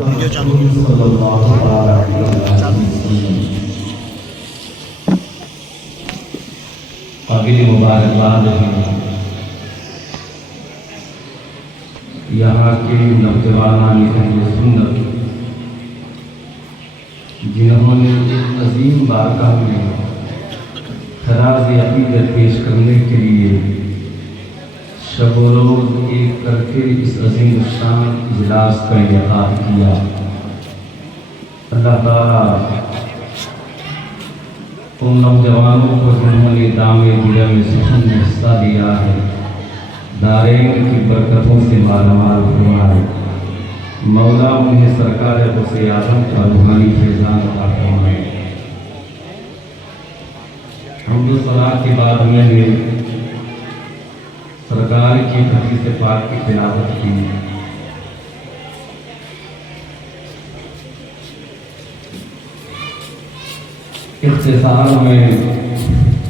صلی اللہ علیہ وسلم قابل مبارکباد ہیں یہاں کے نوجوانان اہل سنت جنہوں نے ایک عظیم بارگاہ میں خراج عقیدت پیش کرنے کے لیے شب و روز ایک کر کے اس عظیم الشان اجلاس کا انعقاد کیا۔ اللہ تعالیٰ ان نوجوانوں کو جنہوں نے دام دیا میں سخن میں حصہ لیا ہے دارین کی برکتوں سے مالا مال فرمائے۔ مولا انہیں سرکار غوث اعظم کا روحانی فیضان عطا فرمائے۔ حمد و ثنا کے بعد میں نے سرکار کی حدیث پاک کی تلاوت کی۔ اختصار میں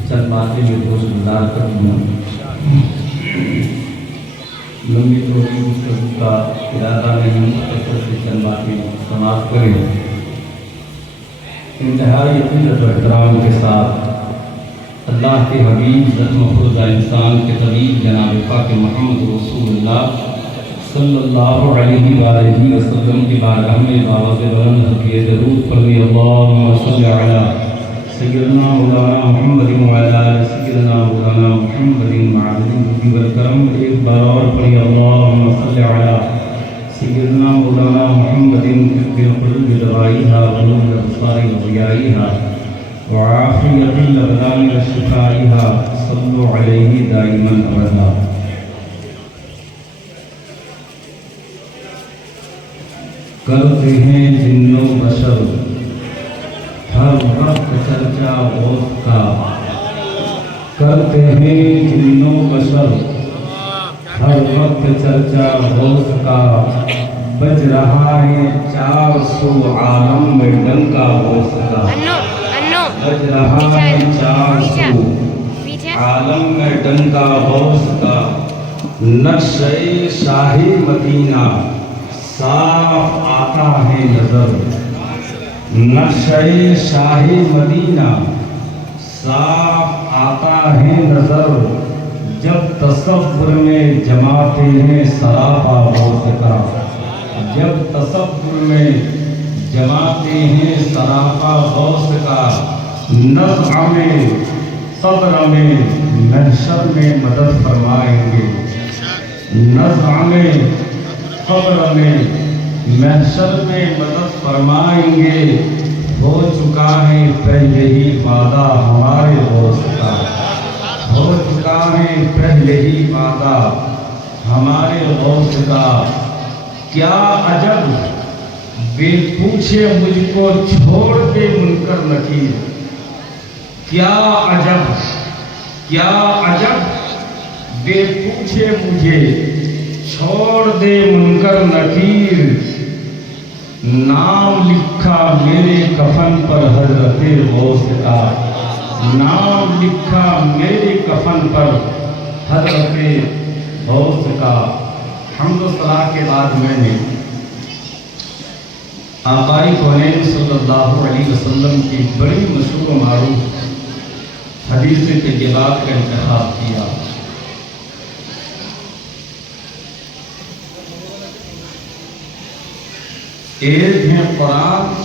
چند باتیں میں گزار کر دوں۔ لمبی چوڑی گفتگو کا ارادہ نہیں، مختصر سے چند باتیں سماعت کریں۔ انتہائی عقیدت و احترام کے ساتھ اللہ کے حبیب زخم افروزہ انسان کے طبیب جناب پاک محمد رسول اللہ صلی اللہ علیہ وآلہ وسلم کی بارگاہ میں باوز بلند حقیق درود پڑھنے اللہم صلی علی سیدنا مولانا محمد وعلی سیدنا مولانا محمد معدن الجود والکرم۔ ایک بار اور پڑھی اللہم صلی علی سیدنا مولانا محمد بالقلوب دوائیہا ونور الابصار وضیائیہا وعافیت الابدان وشفائیہا صلو علیہ دائما ابدا۔ کرتے ہیں جن و بشر ہر وقت چرچا غوث کا، کرتے ہیں جن و بشر ہر وقت چرچا غوث کا، بج رہا ہے 400 عالم میں ڈنکا غوث کا، بج رہا ہے 400 عالم میں ڈنکا غوث کا۔ نقشِ شاہی مدینہ صاف آتا ہے نظر، نقشِ شاہی مدینہ صاف آتا ہے نظر، جب تصور میں جماتے ہیں سراپا غوث کا، جب تصور میں جماتے ہیں سراپا غوث کا۔ نزع میں صبر میں محشر میں مدد فرمائیں گے، نزع میں قبر میں محشر میں مدد فرمائیں گے۔ ہو چکا ہے پہلے ہی وعدہ ہمارے غوث کا، ہو چکا ہے پہلے ہی وعدہ ہمارے غوث کا۔ کیا عجب بے پوچھے مجھ کو چھوڑ دے منکر نکیر، کیا عجب، کیا عجب بے پوچھے مجھے چھوڑ دے منکر نکیر۔ نام لکھا میرے کفن پر حضرت غوث کا، نام لکھا میرے کفن پر حضرت غوث کا۔ حمد و ثنا کے بعد میں نے آقائے کونین صلی اللہ علیہ وسلم کی بڑی مشہور و معروف حدیث طیبات کا انتخاب کیا۔ ایک ہے قرآن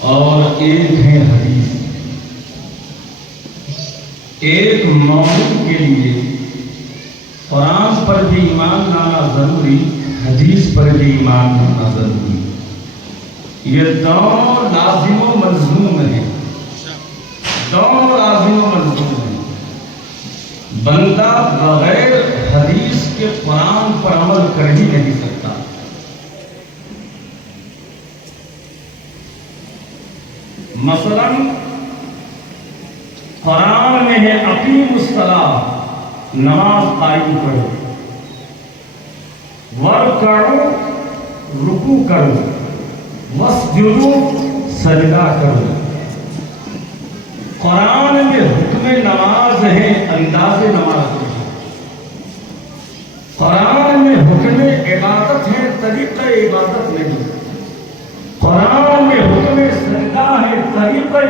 اور ایک ہے حدیث۔ ایک مومن کے لیے قرآن پر بھی ایمان لانا ضروری، حدیث پر بھی ایمان لانا ضروری۔ یہ دونوں لازم و ملزوم ہیں، دونوں لازم و ملزوم ہیں۔ بندہ بغیر حدیث کے قرآن پر عمل کر ہی نہیں سکتا۔ مثلا قرآن میں ہے اقیم الصلاۃ، نماز قائم کرو، ورکعوا رکوع کرو، واسجدوا سجدہ کرو۔ قرآن میں حکم نماز ہے، انداز نماز ہے۔ قرآن میں حکم عبادت ہے، طریقہ عبادت نہیں۔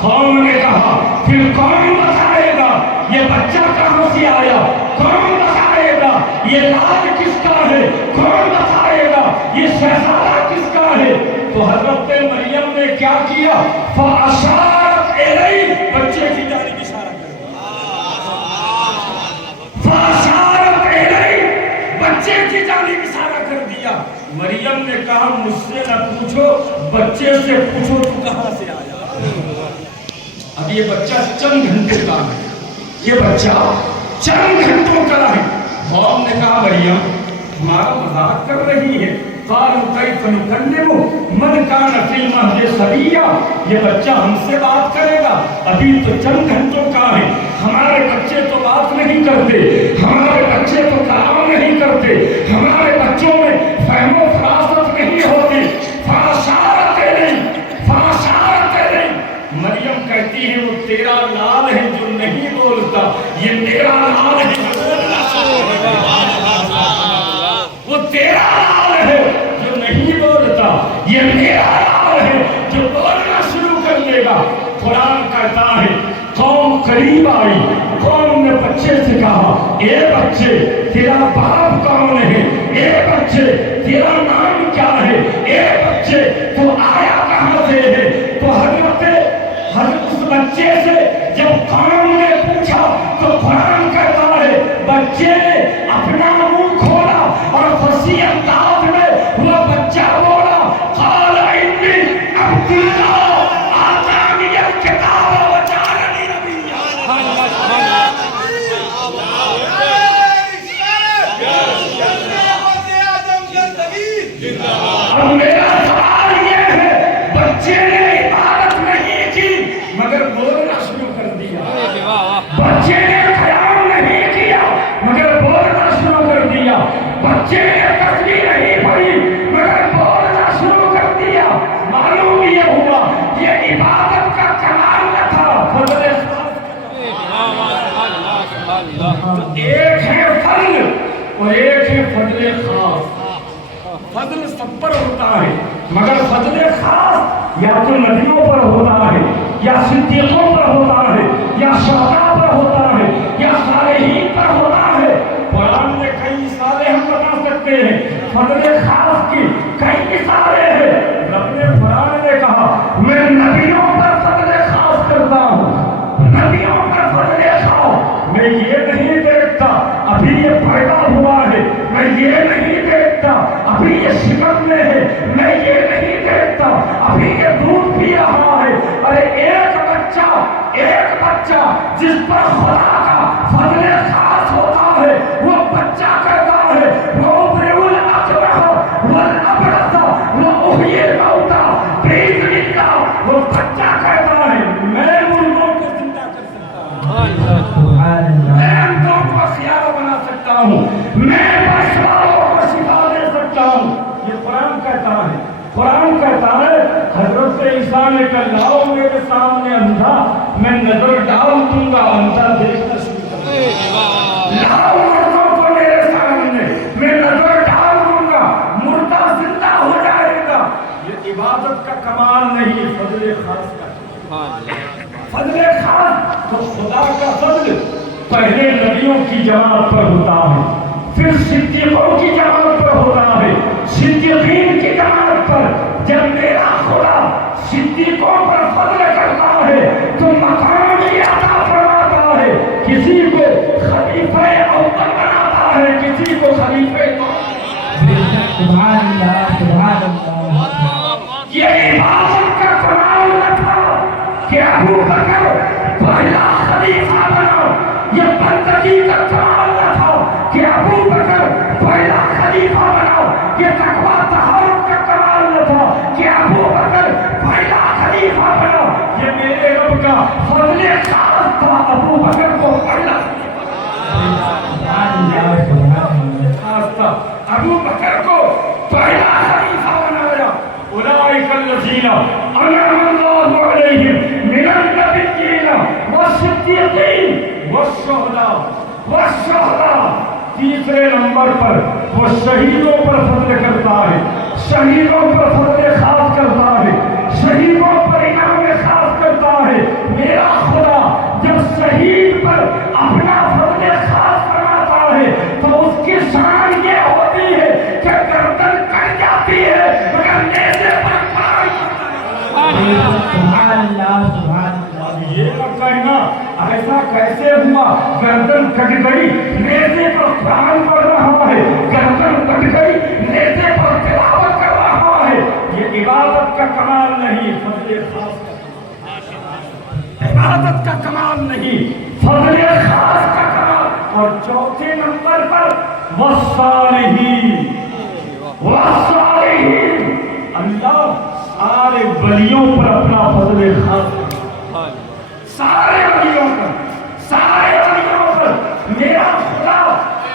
قوم نے کہا پھر کون بتائے گا یہ بچہ کہاں سے آیا، کون بتائے گا یہ لال کس کا ہے، کون بتائے گا یہ شہزادہ کس کا ہے؟ تو حضرت مریم نے کیا کیا؟ فَأَشَارَتْ إِلَيْهِ، بچے کی جانب اشارہ کر دیا، فَأَشَارَتْ إِلَيْهِ، بچے کی جانب اشارہ کر دیا۔ مریم نے کہا مجھ سے نہ پوچھو، بچے سے پوچھو تو کہاں سے آیا۔ اب یہ بچہ چند گھنٹے کا ہے، یہ بچہ چند گھنٹوں کا ہے۔ قوم نے کہا مریم ہمارا مذاق کر رہی ہے، قالوا کیف نکلم من کان فی المہد صبیا، یہ بچہ ہم سے بات کرے گا، ابھی تو چند گھنٹوں کا ہے، ہمارے بچے تو بات نہیں کرتے، ہمارے بچے تو کلام نہیں کرتے، ہمارے بچوں میں فہم و فراست نہیں ہوتی۔ فاشارت الیہ، فاشارت الیہ، مریم کہتی ہے وہ تیرا لال ہے جو نہیں بولتا، یہ میرا لال ہے جو بولنا شروع کر دے گا، وہ تیرا لال ہے جو نہیں بولتا، یہ میرا لال ہے جو بولنا شروع کر دے گا۔ قرآن کہتا ہے قوم قریب آئی، قوم نے بچے سے کہا اے بچے تیرا باپ کون ہے، اے بچے تیرا نام کیا ہے، اے بچے تو آیا کہاں سے ہے؟ تو حضرت اس بچے سے جب قوم نے پوچھا تو قرآن کہتا ہے بچے نے اپنا منہ کھولا اور فصیح انداز میں وہ بچہ بولا قال انی عبد اللہ آتانی الکتاب وجعلنی نبیا۔ اب میرا سوال یہ ہے بچے نے عبادت نہیں کی مگر بولنا شروع کر دیا، بچے نے قیام نہیں کیا مگر بولنا شروع کر دیا، بچے نے تسبیح نہیں پڑھی مگر بولنا شروع کر دیا۔ معلوم یہ ہوا یہ عبادت کا کمال نہ تھا، فضل خاص۔ ایک ہے فضل اور ایک ہے فضل خاص۔ فضل سب پر ہوتا ہے مگر فضل خاص یا تو نبیوں پر ہوتا ہے یا صدیقوں پر ہوتا ہے یا شہداء پر ہوتا ہے یا صالحین پر ہوتا ہے۔ قرآن میں کئی مثالیں ہم بتا سکتے ہیں فضل خاص کی، کئی مثالیں ہیں۔ رب نے قرآن میں کہا میں نبیوں پر فضل خاص کرتا ہوں، نبیوں پر فضل خاص۔ میں یہ نہیں دیکھتا ابھی یہ پیدا ہوا ہے، میں یہ نہیں دیکھتا ابھی یہ شکم میں ہے، میں یہ نہیں دیکھتا ابھی یہ دودھ پی رہا ہے۔ ارے ایک بچہ جس پر خدا کا فضل خاص ہوتا ہے وہ بچہ کہتا ہے وہ ابرئ الاکمہ والابرص واحیی الموتى باذن اللہ، وہ بچہ کہتا ہے میں مردوں کو زندہ کر سکتا ہوں، میں اندھوں کو سیاہ بنا سکتا ہوں، میں بس والوں کو شفا دے سکتا ہوں۔ یہ قرآن کہتا ہے، قرآن کہتا ہے حضرت عیسیٰ نے کہا لاؤ میرے سامنے اندھا، میں نظر ڈال دوں گا اندھا دیکھنا شروع کر دے گا۔ لاؤ مردوں کو میرے سامنے، میں نظر ڈال دوں گا مردہ زندہ ہو جائے گا۔ یہ عبادت کا کمال نہیں، فضل خاص کا فضل خاص۔ تو خدا کا فضل پہلے نبیوں کی جماعت پر ہوتا ہے، پھر صدیقوں کی جماعت پر ہوتا ہے، صدیقین کی جماعت پر۔ جب میرا خدا صدیقوں پر فضل کرتا ہے تو مقام ہی عطا فرماتا ہے، کسی کو خلیفہ اول بناتا ہے، کسی کو خلیفہ سبحان اللہ سبحان اللہ۔ یہ عبادت کا کمال نہ تھا کہ ابو بکر پہلا خلیفہ بنا، یہ بندگی کا کمال نہ تھا کہ ابو بکر پہلا خلیفہ بنا، یہ تقویٰ طہارت کا کمال نہ تھا کہ ابو بکر پہلا خلیفہ بنا۔ یہ میرے رب کا فضل خاص تھا، ابو بکر کو پہلا خاص تھا، ابو بکر کو پہلا خلیفہ بنایا۔ اولئک الذین انعم اللہ علیہم من النبیین والصدیقین والشہداء۔ تیسرے نمبر پر وہ شہیدوں پر فضل کرتا ہے، شہیدوں پر فضل خاص کرتا ہے، شہیدوں پر انعام ہے تو اس کی شان یہ ہوتی ہے کہ گردن کٹ جاتی ہے مگر نیزے پر کھڑا کرتا ہے۔ سبحان اللہ سبحان اللہ۔ اب یہ نہ کہنا ایسا کیسے ہوا، گردن کٹ گئی نیزے پر قرآن پڑھ رہا ہے، گردن کٹ گئی نیزے پر تلاوت کر رہا ہے، یہ عبادت کا کمال نہیں، فضل خاص کا کمال، عبادت کا کمال نہیں، فضل خاص کا کمال۔ اور چوتھے نمبر پر والصالحین، والصالحین، اللہ سارے ولیوں پر اپنا فضل خاص، سارے ولیوں پر، سارے ولیوں پر۔ میرا خدا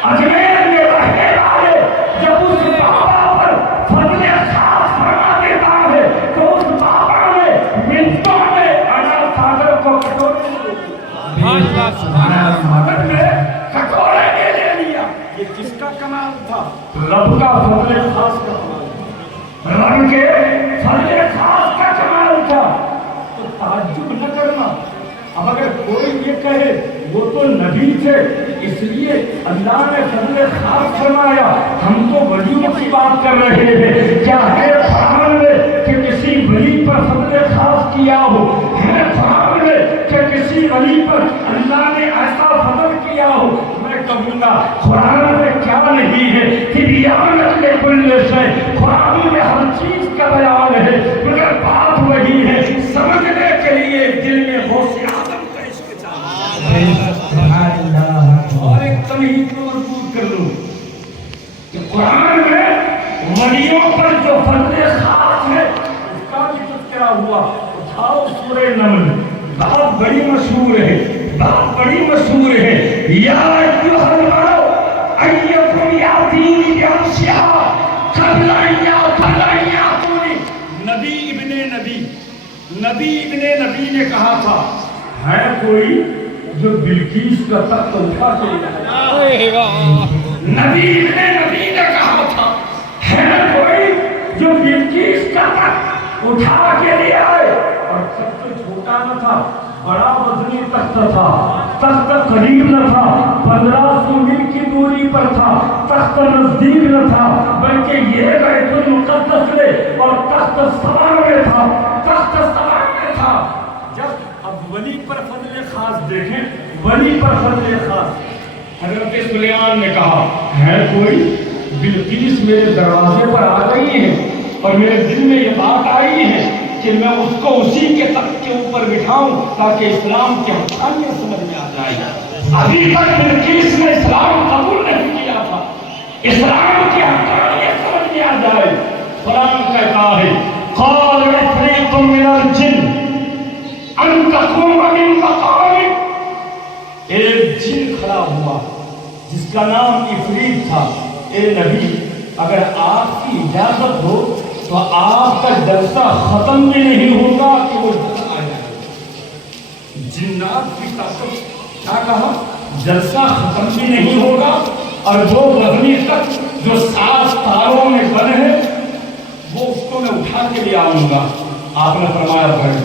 اجمیر میں رہنے والے جب اس بابا پر فضل خاص فرما دیتا ہے تو اس بابا نے منٹوں میں انا ساگر کو کٹورے میں لے لیا۔ یہ کس کا کمال تھا؟ رب کا فضل خاص کا کمال، رب کے فضل خاص کا کمال تھا۔ تو تعجب نہ کرنا اب اگر کوئی یہ کہے وہ تو نبی تھے اس لیے اللہ نے فضل خاص فرمایا، ہم تو ولیوں کی بات کر رہے ہیں، کیا ہے قرآن میں کہ کسی ولی پر فضل خاص کیا ہو؟ ہے قرآن میں کہ کسی ولی پر اللہ نے ایسا فضل کیا ہو؟ میں کہوں گا قرآن میں کیا نہیں ہے کہ بیان لکل شیء، قرآن میں ہر چیز کا بیان ہے، مگر بات وہی ہے سمجھنے کے لیے دل میں غوث اعظم کا عشق چاہیے۔ سبحان اللہ۔ اور ایک تمہید کو مربوط کر لوں کہ قرآن میں ولیوں پر جو فضل خاص ہے اس کا بھی تذکرہ ہوا۔ اٹھاؤ سورہ نمل، بات بڑی مشہور ہے، بات بڑی مشہور ہے۔ یا ایھا الملأ ایکم یاتینی بعرشھا قبل ان یاتونی۔ نبی ابن نبی نے کہا تھا ہے کوئی جو بلقیس کا تخت اٹھا کے لے آئے؟ نبی ابن نبی نے کہا تھا ہے کوئی جو بلقیس کا تخت اٹھا کے لے آئے؟ اور تخت چھوٹا نہ تھا، بڑا وزنی تخت تھا، تخت قریب نہ تھا، 1500 میل کی دوری پر تھا، تخت نزدیک نہ تھا، بلکہ یہ بیت المقدس میں اور تخت سبا میں تھا، تخت سبا میں تھا۔ جب اب ولی پر فضل خاص دیکھیں، ولی پر فضل خاص، حضرت سلیمان نے کہا ہے کوئی بلقیس میرے دروازے پر آ رہی ہے اور میرے دل میں یہ بات آئی ہے کہ میں اس کو اسی کے تخت کے اوپر بٹھاؤں تاکہ اسلام کے حقانیت سمجھ میں آ جائے۔ ابھی تک بلقیس نے اسلام قبول نہیں کیا تھا، اسلام کی حقانیت سمجھ میں آ جائے۔ قرآن کہتا ہے قال عفریت من الجن ان تقوم من مقامک۔ ایک جن کھڑا ہوا جس کا نام عفریت تھا، اے نبی اگر آپ کی اجازت ہو تو آپ کا جلسہ ختم بھی نہیں ہوگا کہ وہ جلسہ آ جائے۔ جنات کی طاقت کیا کہا؟ جلسہ ختم بھی نہیں ہوگا اور وہ وزنی تک جو 7 تاروں میں بند ہے وہ اس کو میں اٹھا کے لے آؤں گا۔ آپ نے فرمایا بیٹھ،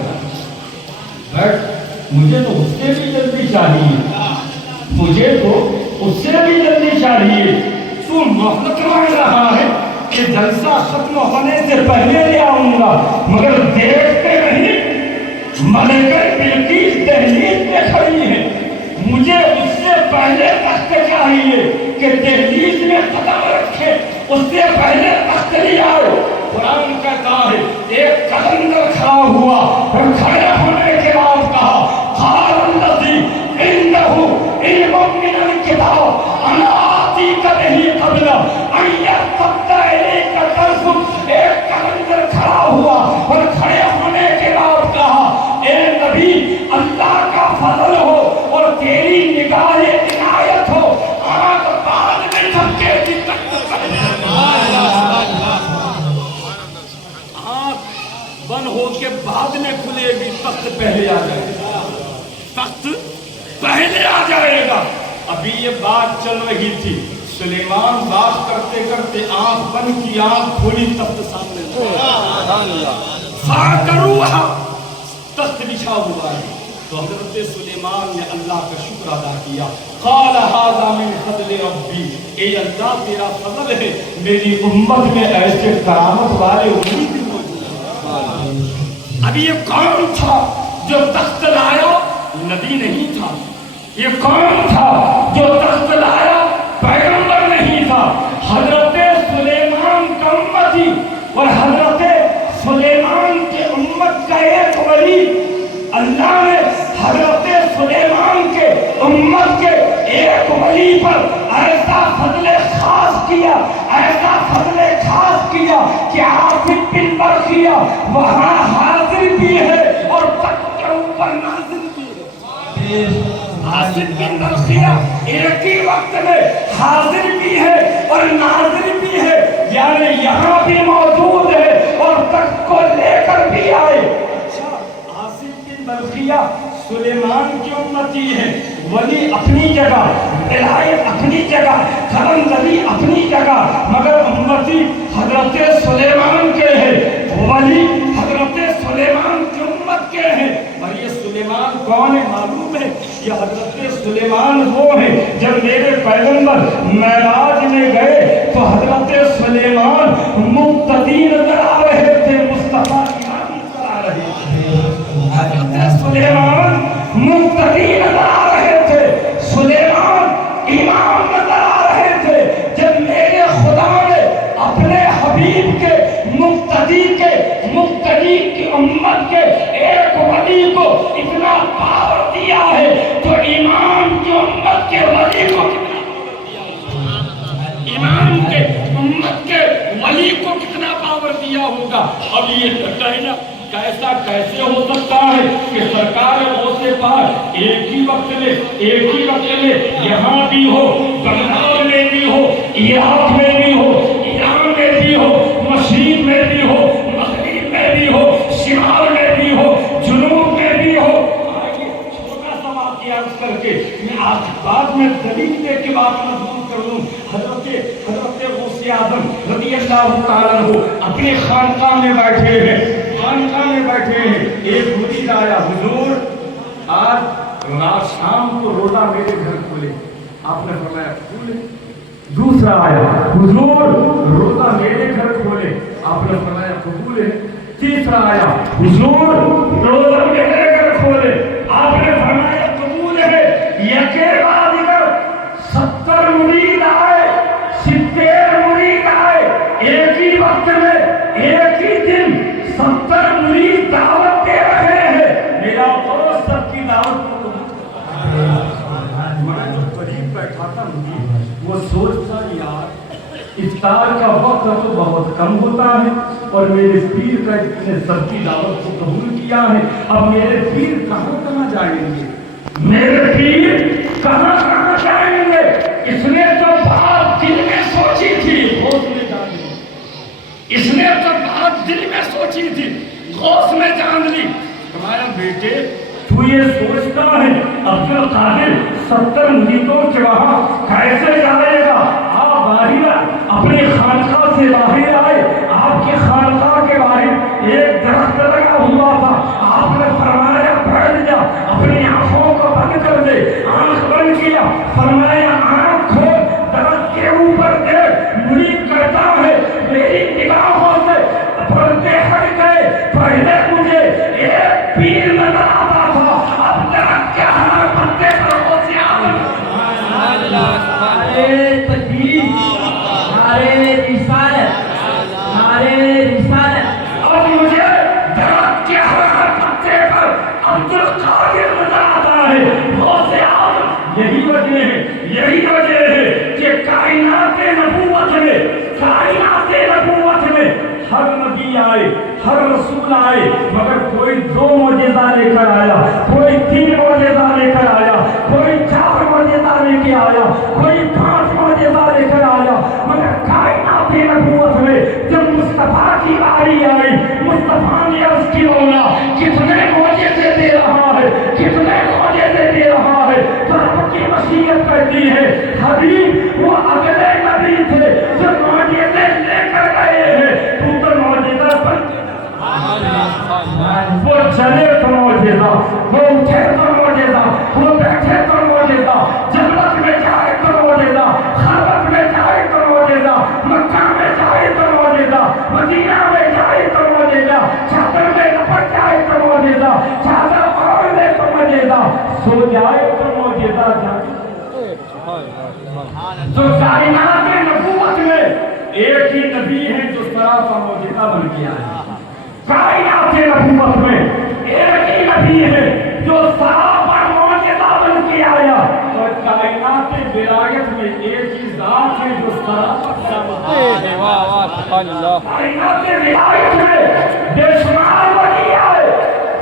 مجھے تو اس سے بھی جلدی چاہیے، مجھے تو اس سے بھی جلدی چاہیے۔ تو مہلت مانگ رہا ہے کہ جلسہ ختم ہونے سے پہلے لے آؤں گا، مگر دیکھتے نہیں ملکہ بلقیس دہلیز پہ کھڑی ہے، مجھے اس سے پہلے تخت چاہیے کہ دہلیز میں قدم رکھے، اس سے پہلے تخت لے آؤ۔ قرآن کہتا ہے ایک قلندر کھڑا ہوا اور کھڑے ہونے کے بعد کہا قال الذی عنده علم من الکتاب انا آتیک بہ قبل ان یرتد الیک طرفک۔ ایک قلندر کھڑا ہوا اور کھڑے ہونے کے بعد کہا اے نبی اللہ کا فضل ہو اور تیری نگاہ عنایت ہو، آنکھ بعد میں جھپکے گی تخت پہلے، آنکھ بند ہو کے بعد میں کھلے گی، تخت پہلے آ جائے گا، تخت پہلے آ جائے گا۔ ابھی یہ بات چل رہی تھی، سلیمان بات کرتے کرتے آنکھ بند کی، آنکھ کھولی، تخت سامنے تخت بچھا ہوا ہے۔ تو تو حضرت سلیمان نے اللہ کا شکر ادا کیا. قال ھذا من فضل ربی، اے اللہ تیرا فضل ہے، میری امت میں ایسے کرامت والے ولی بھی موجود ہیں. ابھی یہ کون تھا جو تخت لایا؟ نبی نہیں تھا. یہ کون تھا جو تخت لایا؟ پیغمبر نہیں تھا. حضرت سلیمان کا امتی، اور حضرت سلیمان کے امت کا ایک ولی. اللہ نے حضرت سلیمان کے امت کے ایک ولی پر ایسا فضل خاص کیا، ایسا فضل خاص کیا کہ عاصم بن برقیہ وہاں حاضر بھی ہے اور تخت کے اوپر نازل بھی ہے. عاصم بن برقیہ ایک ہی وقت میں حاضر بھی ہے اور نازل بھی ہے، یعنی یہاں بھی موجود ہے اور تخت کو لے کر بھی آئے. بلقیہ سلیمان کی امتی ہے. ولی اپنی جگہ، ولایت اپنی جگہ، کرم نبی اپنی جگہ، مگر امتی حضرت سلیمان کے ہیں. ولی حضرت سلیمان کی امت کے ہیں. اور یہ سلیمان کون ہے معلوم ہے؟ یہ حضرت سلیمان وہ ہیں جب میرے پیغمبر معراج میں گئے تو حضرت سلیمان مقتدی نظر آ رہے تھے، مصطفیٰ سلیمان مقتدی نظر آ رہے تھے، سلیمان امام نظر آ رہے تھے. جب میرے خدا نے اپنے حبیب کے مقتدی کی امت کے ایک ولی کو اتنا پاور دیا ہے تو امام کی امت کے ولی کو کتنا پاور دیا؟ امام کے امت کے ولی کو کتنا پاور دیا ہوگا؟ اب یہ کرتا ہے نا، ایسا کیسے ہو سکتا ہے کہ سرکار غوث پاک ایک ہی وقت میں یہاں بھی ہو، بغداد میں بھی ہو، عراق میں بھی ہو، ایران میں بھی ہو، مشرق میں بھی ہو، مغرب میں بھی ہو، شمال میں بھی ہو، جنوب میں بھی ہو. چھوٹا سا واقعہ عرض کر کے میں آج بعد میں دلیل دے کے بات مضمون کر لوں. حضرت غوث اعظم رضی اللہ تعالیٰ عنہ اپنے خانقاہ میں بیٹھے ہیں. ایک مرید آیا، حضور آج رات شام کو روزہ میرے گھر کھولے. آپ نے فرمایا کھولے. دوسرا آیا، حضور روزہ میرے گھر کھولے. آپ نے فرمایا قبول ہے. تیسرا آیا، حضور روزہ میرے گھر کھولے. آپ نے فرمایا قبول ہے. یکے بعد اگر 70 مرید آئے، 70 مرید آئے ایک ہی وقت میں، ایک ہی دن 70 مرید دعوت دے رہے ہیں، میرا دوست سب کی دعوت کو میں جو قریب بیٹھا تھا وہ سوچتا یار افطار کا وقت تو بہت کم ہوتا ہے اور میرے پیر کا نے سب کی دعوت کو قبول کیا ہے. اب میرے پیر کہاں جائیں گے؟ میرے پیر کہاں جائیں گے؟ اس نے تو بات دل میں سوچی تھی، غوث میں جان لی. اس نے تو بات دل میں سوچی تھی، غوث میں جان لی. ہمارا بیٹے تو یہ سوچتا ہے عبد القادر 70 مریدوں کے وہاں کیسے جائے گا؟ آپ باہر اپنے خانقاہ سے باہر آئے. آپ کی خانقاہ کے باہر ایک درخت لگا ہوا تھا. آپ نے فرمایا بیٹھ جا، اپنی آنکھوں کو بند کر دے. آنکھ بند کیا، فرمایا آنکھ کھول، درخت کے اوپر دیکھ. مرید کہتا ہے میری نگاہوں سے پردے ہٹ گئے. پہلے مجھے ایک پیر نظر آتا تھا، اب درخت کے ہر پتے پر غوث اعظم. نعرے تکبیر، نعرے رسالت، نعرے رسالت. اب مجھے درخت کے ہر پتے پر عبد القادر نظر آتا ہے، غوث اعظم. یہی وجہ ہے کہ کائنات نبوت میں ہر نبی آئے، ہر رسول آئے، مگر کوئی 2 معجزہ لے کر آیا، کوئی 3 معجزہ لے کر آیا، کوئی 4 معجزہ لے کے آیا، کوئی 5 معجزہ لے کر آیا. مگر کائنات نبوت میں جب مصطفیٰ کی باری آئی، مصطفیٰ نے عرض کی مولا کتنے معجزے دے رہا ہے، کتنے معجزے دے رہا ہے. تو رب کی مشیت کرتی ہے حبیب وہ اگلے نبی تھے جو معجزے لے کر گئے ہیں. تو تو معجزہ بن، وہ چلے تو معجزہ، وہ اٹھے تو وہ بیٹھے تو معجزہ، جنت میں جائے تو معجزہ، خلوت میں جائے تو معجزہ، مکہ میں جائے تو معجزہ، مدینہ میں جائے تو معجزہ، چادر میں لپٹ جائے تو معجزہ، چادر اوڑھ لے تو معجزہ، سو جائے تو معجزہ جائے تو کائنات نبوت میں ایک ہی نبی ہے جو سراپا معجزہ بن کے آیا۔ کائنات نبوت میں ایک ہی نبی ہے جو سراپا معجزہ بن کے آیا، اور کائنات ولایت میں ایک ہی ذات ہے جو سراپا کائنات ولایت میں بے شمار ولی آئے،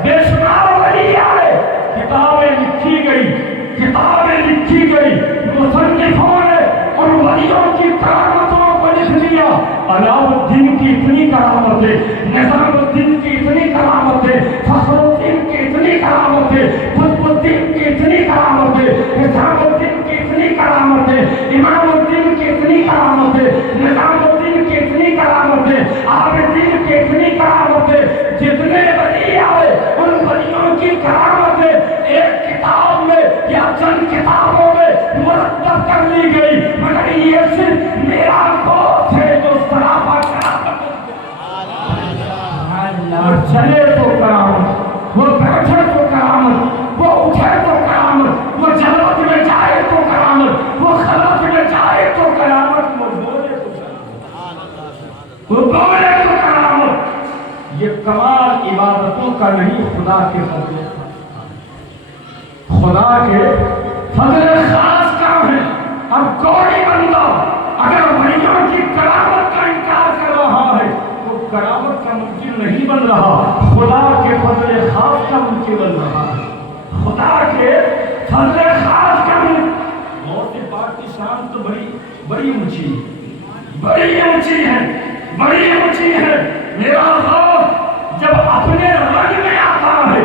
بے شمار ولی آئے، کتابیں لکھی گئی، کتابیں لکھی گئی، مصنفوں نے اور ولیوں کی کرامتوں کو لکھ دیا۔ علاؤ الدین کی اتنی کرامت ہے، نظام الدین کی اتنی کرامت ہے، فخر الدین کی اتنی کرامت ہے، قطب الدین کی اتنی کرامت ہے، نظام الدین کی اتنی کرامت ہے، امام الدین کی اتنی کرامت ہے، نظام الدین کی اتنی کرامت ہے، عابدین کی اتنی کرامت ہے۔ جتنے ولی آئے ان ولیوں کی کرامت ہے ایک کتاب میں یا چند کتابوں میں مرتب کر لی گئی، مگر یہ صرف میرا دوست ہے جو سراپا کرامت، اور چلے تو کرامت، وہ بیٹھے تو کرامت، وہ اٹھے تو کرامت، وہ جنت میں جائے تو کرامت، وہ خلوت میں جائے تو کرامت، وہ بولے تو کرامت، وہ بولے تو کرامت۔ یہ کمال عبادتوں کا نہیں، خدا کے فضل، خدا کے فضل خاص کام ہے۔ اب کوئی بندہ اگر ولیوں کی کرامت کا انکار کر رہا ہے وہ کرامت کا منکر نہیں بن رہا، خدا کے فضل خاص کا منکر بن رہا ہے، خدا کے فضل خاص کا منکر۔ موت پاک کی شان تو بڑی اونچی ہے، بڑی اونچی ہے، بڑی اونچی ہے۔ میرا خوف جب اپنے رنگ میں آتا ہے،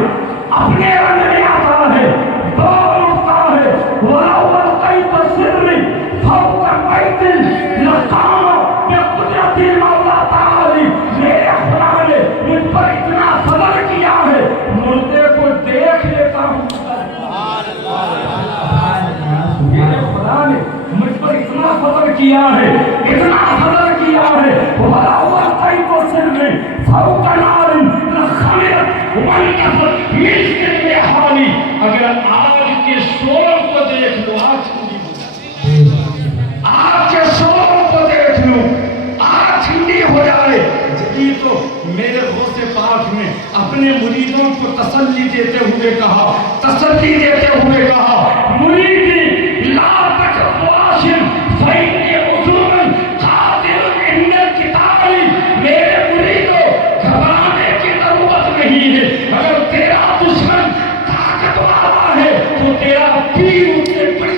اپنے رنگ میں آتا ہے تو اٹھتا ہے، وَلَوْ أَلْقَيْتَ سِرِّي فَوْقَ بَيْتٍ لَقَامَ بِقُدْرَتِ الْمَوْلَىٰ تَعَالِي۔ میرے خدا نے مجھ پر اتنا فضل کیا ہے، مردے کو دیکھ لیتا ہوں۔ میرے خدا نے مجھ پر اتنا فضل کیا ہے، اتنا فضل کیا ہے، وَلَوْ أَلْقَيْتَ سِرِّي فَوْقَ نَارٍ لَخَمِرَتْ وَانْتَفَتْ مِنْ سِرِّ حَالِي۔ اگر آگ کے شور کو دیکھ لو، آگ ٹھنڈی ہو جائے، آگ کے شور کو دیکھ لو، آگ ٹھنڈی ہو جائے۔ جبھی تو میرے غوث پاک نے اپنے مریدوں کو تسلی دیتے ہوئے کہا، تسلی دیتے ہوئے کہا، مریدی لا تخف واشم فإني عزوم قادر عند القتال۔ میرے مریدوں گھبرانے کی ضرورت نہیں ہے، اگر تیرا دشمن طاقت والا ہے تو تیرا پیر اس سے بڑی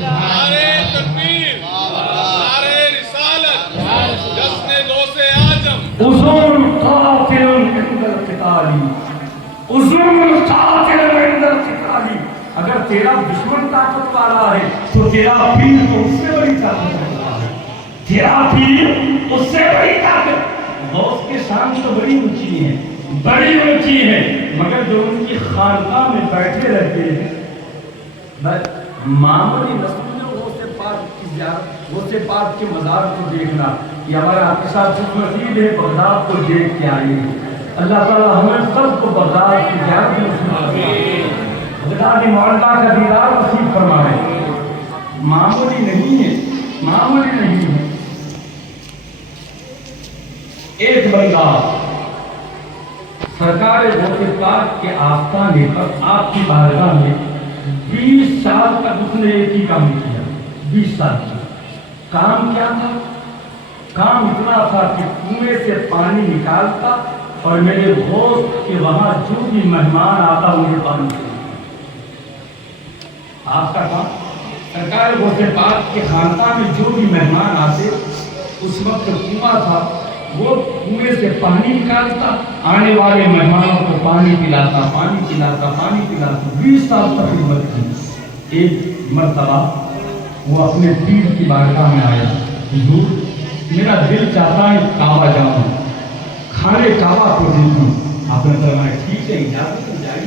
نعرے تکبیر، نعرے رسالت، جشن غوث اعظم۔ عزوم قاتل عند القتال، عزوم قاتل عند القتال۔ اگر تیرا دشمن طاقت والا ہے تو تیرا پیر تو اس سے بڑی طاقت والا ہے، تیرا پیر اس سے بڑی طاقت۔ غوث کے شان تو بڑی اونچی ہے، بڑی اونچی ہے، مگر جو ان کی خانقاہ میں بیٹھے رہتے ہیں معمولی رسول غوث پاک کی زیارت، غوث پاک کے مزار کو دیکھنا، یہ ہمارا آپ کے ساتھ خوش نصیب ہے، بغداد کو دیکھ کے آئے ہیں۔ اللہ تعالیٰ ہمیں سب کو بغداد کی زیارت نصیب فرمائے، بغداد معلّہ کا دیدار نصیب فرمائے۔ معمولی نہیں ہے، معمولی نہیں ہے۔ ایک بندہ سرکار غوث پاک کے آستانے پر آپ کی بارگاہ میں 20 سال تک اس نے ایک ہی کام کیا، 20 سال کا کام کیا تھا؟ کام اتنا تھا کہ کنویں سے پانی نکالتا اور میرے غوث کے وہاں جو بھی مہمان آتا انہیں پانی دیتا۔ آپ کا کام سرکار غوث پاک کے خانقاہ میں جو بھی مہمان آتے اس وقت کنواں تھا، وہ کنویں سے پانی نکالتا، آنے والے مہمانوں کو پانی پلاتا، پانی پلاتا، پانی پلاتا۔ 20 سال تک خدمت کی۔ ایک مرتبہ وہ اپنے پیر کی بارگاہ میں آیا، حضور میرا دل چاہتا ہے کعبہ جاؤں، کھانے کعبہ کو دیکھوں۔ آپ نے فرمایا ٹھیک ہے، اجازت ہو جائے۔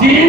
3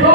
2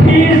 20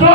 2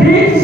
20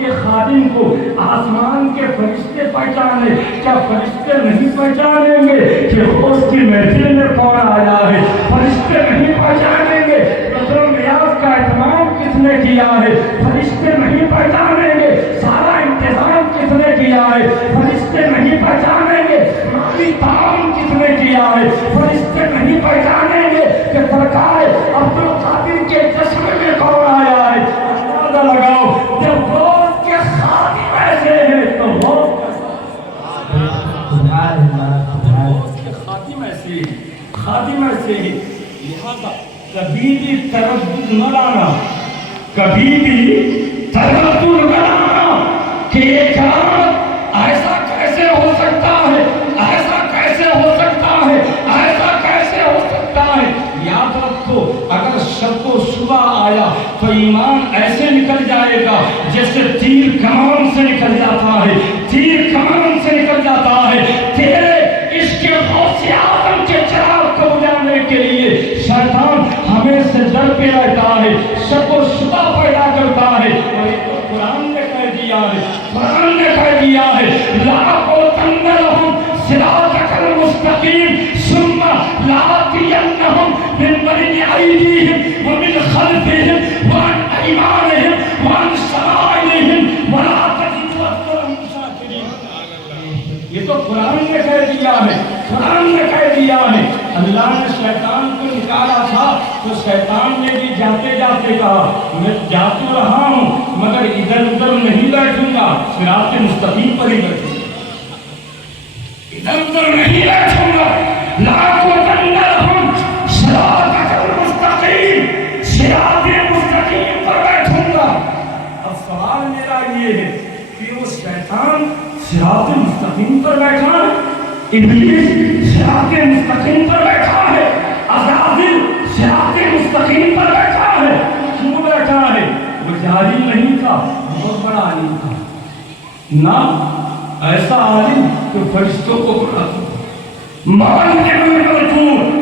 کے خادم کو آسمان کے فرشتے پہچانے، کیا فرشتے نہیں پہچانیں گے کہ غوث کی محفل میں کون آیا ہے؟ فرشتے نہیں پہچانیں گے نظر و نیاز کا اہتمام کس نے کیا ہے؟ فرشتے نہیں پہچانیں گے سارا انتظام کس نے کیا ہے؟ فرشتے نہیں پہچانیں گے مالی تعاون کس نے کیا ہے؟ فرشتے نہیں پہچانیں گے کہ سرکار عبد القادر کے چشمے میں کون آیا ہے؟ اندازہ لگاؤ جب غوث کے خادم ایسے ہیں تو غوث کے خادم ایسے ہیں، خادم ایسے ہیں، لہذا کبھی بھی تردد نہ لانا، کبھی بھی تردد نہ لانا کہ یہ کرامت ایسا کیسے ہو سکتا ہے، ایسا کیسے ہو سکتا ہے، ایسا کیسے ہو سکتا ہے۔ یاد رکھو اگر شک و شبہ آیا تو ایمان ایسے نکل جائے گا جیسے تیر کمان سے نکل جاتا ہے، تیر کمان سے نکل جاتا ہے۔ تیرے عشق غوث اعظم کے چراغ کو بجھانے کے لیے شیطان ہمیں سے ڈر پہ رہتا ہے، شک و شبہ پیدا کرتا ہے، اور یہ تو قرآن نے کہہ دیا ہے، قرآن نے کہہ دیا ہے لَأَقْعُدَنَّ لَهُمْ صِرَاطَكَ الْمُسْتَقِيمَ ثُمَّ لَآتِيَنَّهُمْ مِنْ بَيْنِ أَيْدِيهِمْ وَمِنْ خَلْفِهِمْ وَعَنْ أَيْمَانِهِمْ وَعَنْ شَمَائِلِهِمْ وَلَا تَجِدُ أَكْثَرَهُمْ شَاكِرِينَ۔ یہ تو قرآن نے کہہ دیا ہے، قرآن نے کہہ دیا ہے۔ اللہ نے شیطان کو نکالا تھا تو شیطان نے بھی جاتے جاتے کہا میں جا تو رہا ہوں مگر ادھر ادھر نہیں بیٹھوں گا، صراط مستقیم پر ہی بیٹھوں گا، ادھر ادھر نہیں بیٹھوں گا۔ لَأَقْعُدَنَّ لَهُمْ صِرَاطَكَ الْمُسْتَقِيمَ، صراط مستقیم پر بیٹھوں گا۔ اب سوال میرا یہ ہے کہ وہ شیطان صراط مستقیم پر بیٹھا ہے، ابلیس صراط مستقیم پر بیٹھا ہے، عزازل صراط مستقیم پر بیٹھا ہے۔ کیوں بیٹھا ہے؟ وہ جاہل نہیں تھا، بہت بڑا عالم تھا، نہ ایسا عالم کہ فرشتوں کو پڑھاتا تھا، مان کے بالکل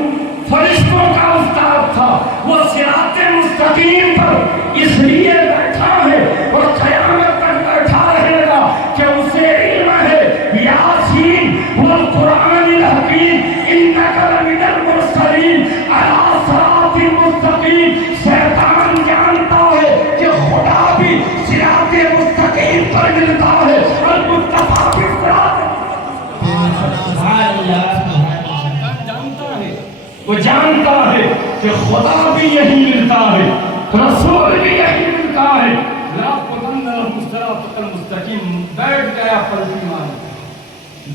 فرشتوں کا استاد تھا۔ وہ صراط مستقیم پر اس لیے بیٹھا ہے اور قیامت تک بیٹھا رہے گا کہ اسے علم ہے یاسین والقرآن الحکیم انک لمن المرسلین علی صراط مستقیم۔ شیطان جانتا ہے کہ خدا بھی صراط مستقیم پر ملتا ہے، المصطفیٰ بھی صراط وہ جانتا ہے کہ خدا بھی یہی ملتا ہے، رسول بھی یہی ملتا ہے۔ لَأَقْعُدَنَّ لَهُمْ صِرَاطَكَ الْمُسْتَقِيمَ بیٹھ گیا پلٹی مار کر،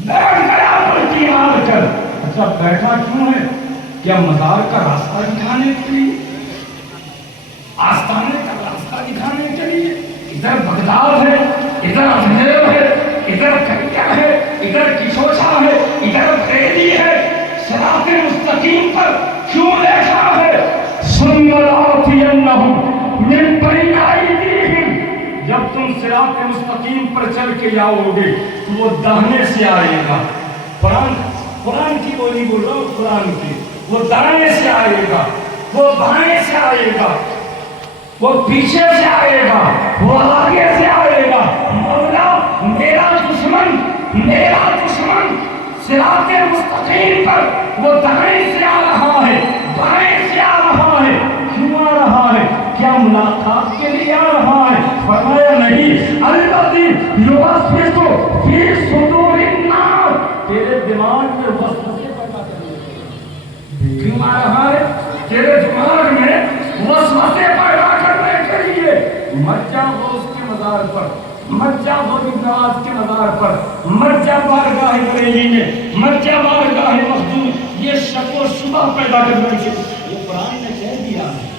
بیٹھ گیا پلٹی مار کر۔ اچھا بیٹھا کیوں ہے؟ کیا مزار کا راستہ دکھانے کے لیے، آستانے کا راستہ دکھانے کے لیے؟ ادھر بغداد ہے، ادھر اجمیر ہے، ادھر کنیا ہے، ادھر کشوشا ہے، ادھر بریلی ہے، صراط مستقیم پر کیوں بیٹھا ہے؟ ثُمَّ لَآتِيَنَّهُمْ مِنْ بَيْنِ أَيْدِيهِمْ، جب تم صراط مستقیم پر چل کے جاؤ گے تو وہ داہنے سے آئے گا، قرآن کی بولی بول رہا ہوں، قرآن کی، وہ داہنے سے آئے گا، وہ بائیں سے آئے گا، وہ پیچھے سے آئے گا، وہ آگے سے آئے گا۔ مولا میرا دشمن صراط مستقیم پر وہ دائیں سے آ رہا ہے، بائیں سے آ رہا ہے، کیوں آ رہا ہے؟ کیا ملاقات کے لیے آ رہا ہے؟ فرمایا نہیں، الذی یوسوس فی صدور الناس، تیرے دماغ میں وسوسے پیدا کرنے کے لیے۔ کیوں آ رہا ہے؟ تیرے دماغ میں وسوسے پیدا کرنے کے لیے۔ مت جا غوث کے مزار پر، مت جا غوث نواز کے مزار پر، مت جا بارگاہ بریلی میں، مت جا بارگاہ مخدوم، یہ شک و شبہ پیدا کرنے کے لیے۔ یہ قرآن نے کہہ دیا ہے،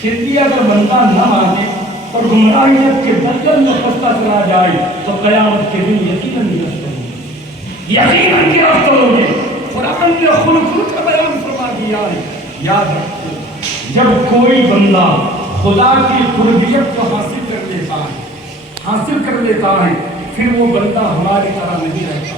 پھر بھی اگر بندہ نہ مانے اور گمراہیت کے دلدل میں پھنستا چلا جائے تو قیامت کے دن یقیناً گرفتار ہوگی، یقیناً گرفتار ہوگی۔ قرآن نے خلق کا بیان فرما دیا ہے۔ یاد رکھو جب کوئی بندہ خدا کی قربیت کو حاصل کر لیتا ہے پھر وہ بندہ ہماری طرح نہیں رہتا،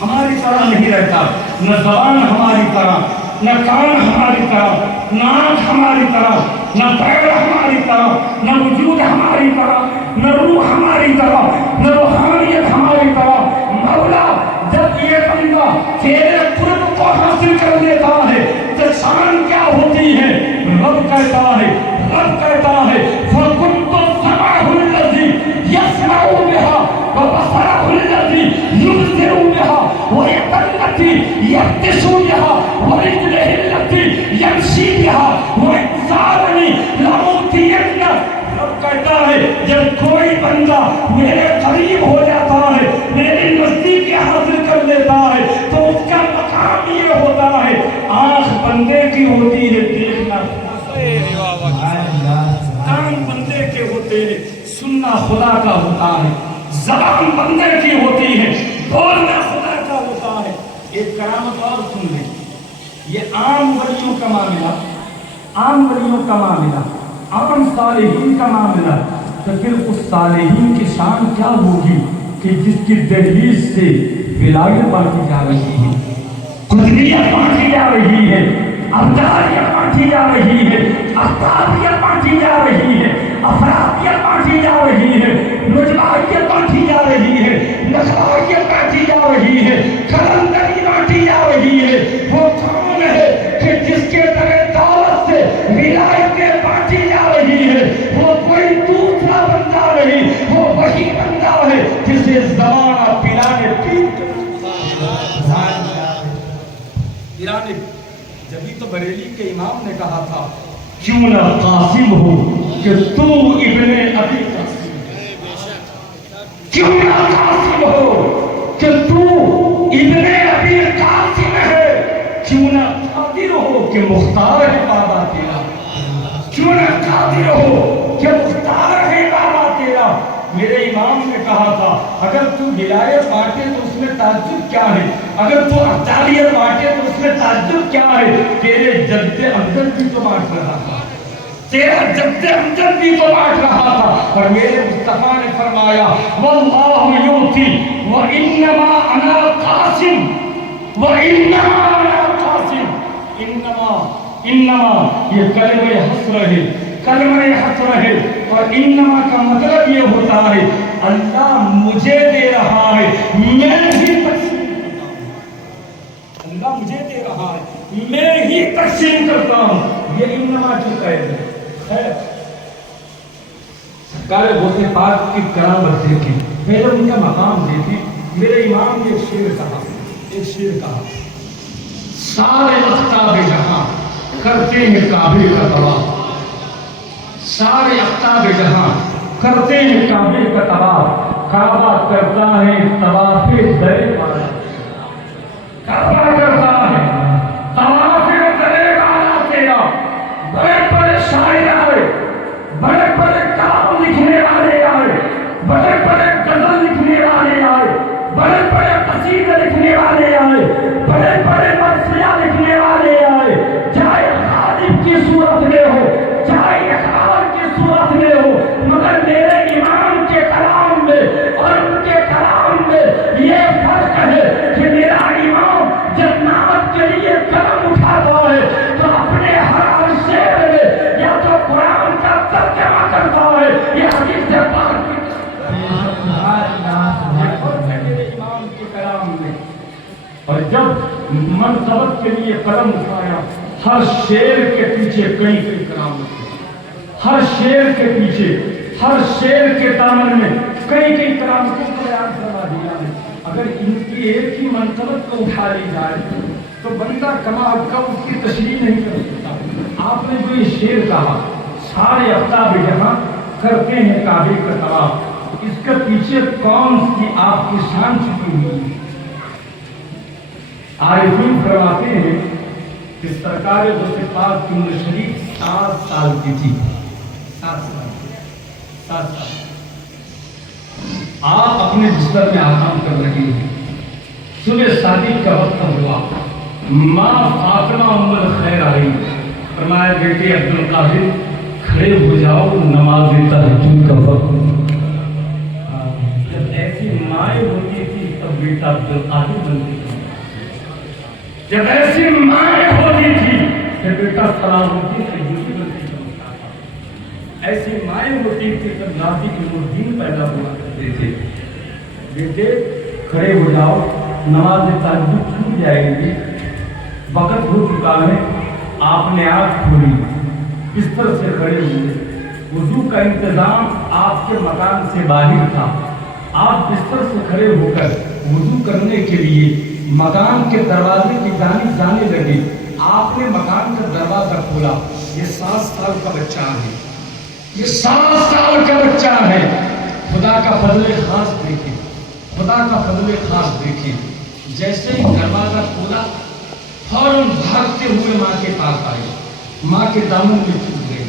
ہماری طرح نہیں رہتا، نہ زبان ہماری طرح، نہ کان ہماری طرح، نہ آنکھ ہماری طرح، نہ پیر ہماری طرح، نہ وجود ہماری طرح، نہ روح ہماری بسوءها ورجله التي يمشي بها وإن زارني لأوتينه. رب کہتا ہے جب کوئی بندہ میرے قریب ہو جاتا ہے، میری نزدیکی حاصل کر لیتا ہے، تو اس کا مقام یہ ہوتا ہے، آنکھ بندے کی ہوتی ہے دیکھنا، کان بندے کے ہوتے ہیں سننا خدا کا ہوتا ہے، زبان بندے کی ہوتی ہے بولنا خدا کا ہوتا ہے. ایک کرامت اور سن لیں، یہ عام ولیوں کا معاملہ، عام ولیوں کا معاملہ، عام صالحین کا معاملہ، تو پھر اس صالحین کی شان کیا ہوگی کہ جس کی دہلیز سے ولایت بانٹی جا رہی ہے، قطبیت بانٹی جا رہی ہے، افضالیت بانٹی جا رہی ہے، افضالیت بانٹی جا رہی ہے، افرادیت بانٹی جا رہی ہے، نجوائیت بانٹی جا رہی ہے، نسوائیت بانٹی جا رہی ہے، کلندری بانٹی جا رہی ہے. وہ کون ہے کہ جس کے در دولت سے ولایتیں بانٹی جا رہی ہے؟ وہ کوئی دوسرا بندہ نہیں، وہ وہی بندہ ہے جسے زمانہ پلانے پیرانے. جبھی تو بریلی کے امام نے کہا تھا کیوں نہ قاسم ہو کہ تو ابن ابی قاسم، کیوں نہ قاسم ہو کہ تو ابن ابی قاسم ہے، کیوں نہ قادر ہو کہ مختار ہے بابا تیرا، کیوں نہ قادر ہو کہ مختار ہے بابا تیرا. میرے امام نے کہا تھا اگر تو ولایت بانٹے تو اس میں تعجب کیا ہے، اگر تو افضالیت بانٹے تو اس میں تعجب کیا ہے؟ تیرے جد امجد بھی تو بانٹ رہا تھا، تیرا جد امجد بھی تو بانٹ رہا تھا. اور میرے مصطفیٰ نے فرمایا واللہ یؤتی وانما انا قاسم، وانما انا قاسم. انما یہ کلمہ حسر ہے، کلمہ حسر ہے. اور انما کا مطلب یہ ہوتا ہے اللہ مجھے دے رہا ہے، میں ہی تقسیم کرتا ہوں. اللہ مجھے دے رہا ہے، میں ہی تقسیم کرتا ہوں. یہ انما جو قید ہے. سرکار غوث پاک کی کرامت دیکھی، پہلے ان کا مقام دیکھی. میرے امام نے ایک شعر کہا، سارے افتاب جہاں کرتے ہیں کعبے کا طواف، سارے افتاب جہاں کرتے ہیں کعبے کا طواف. کعبہ کرتا ہے طواف در والا، کعبہ کرتا ہے طواف در والا تیرا. بڑے بڑے شاعر آئے، بڑے بڑے کلام لکھنے والے آئے، بڑے بڑے غزل لکھنے والے آئے، بڑے بڑے قصیدے لکھنے والے آئے، بڑے بڑے مرثیہ لکھنے والے آئے، چاہے غالب کی صورت میں ہو چاہے اخبار کی صورت میں ہو، مگر میرے امام کے کلام میں اور ان کے کلام میں یہ فرق ہے کہ میرا امام جب نعت کے لیے قلم اٹھاتا ہے تو اپنے ہر شعر میں یا تو قرآن کا ترجمہ کرتا ہے یا حدیث پاک کی میرے امام کے کلام میں. اور جب منصبت کے لیے قلم اٹھایا ہر شعر کے پیچھے کئی کرامت، ہر شعر کے پیچھے، ہر شعر کے دامن میں کئی کرامتوں کو بیان کروا دیا ہے. اگر ان کی ایک ہی منصبت کو اٹھا لی جائے تو بندہ کمال کا اس کی تشریح نہیں کر سکتا. آپ نے جو یہ شعر کہا سارے افتاب جہاں کرتے ہیں کعبے کا طواف، اس کے پیچھے کون سی آپ کی شان چھپی ہوئی ہے؟ عارفین فرماتے ہیں کہ سرکار غوث پاک کی عمر شریف 7 سال کی تھی. 7 سال آپ اپنے بستر میں آرام کر رہی ہیں. صبح شادی کا وقت ہوا، ماں فاطمہ ام الخیر آئی، فرمایا بیٹے عبدالقادر کھڑے ہو جاؤ، نماز تہجد کا وقت. جب ایسی مائیں ہوتی تھی تب بیٹا عبدالقادر بنتی تھی، جب ایسی مائیں ہوتی تھی کہ بیٹا صلاحالدین ایوبی بنتی تھی، ایسی مائیں ہوتی تھی تب نازک الدین پیدا ہوا کرتے تھے. بیٹے کھڑے ہو جاؤ، نماز تہجد چھوٹ جائے گی، وقت ہو چکا ہے. آپ نے آنکھ کھولی، بستر سے کھڑے ہوئے. وضو کا انتظام آپ کے مکان سے باہر تھا. آپ بستر سے کھڑے ہو کر وضو کرنے کے لیے مکان کے دروازے کی جانب جانے لگے. آپ نے مکان کا دروازہ کھولا. یہ 7 سال کا بچہ ہے, یہ 7 سال کا بچہ ہے. خدا کا فضل خاص دیکھیں, خدا کا فضل خاص دیکھیں. جیسے ہی دروازہ کھولا فوراً بھاگتے ہوئے ماں کے پاس آئے. ماں کے دامن میں چھپ گئے,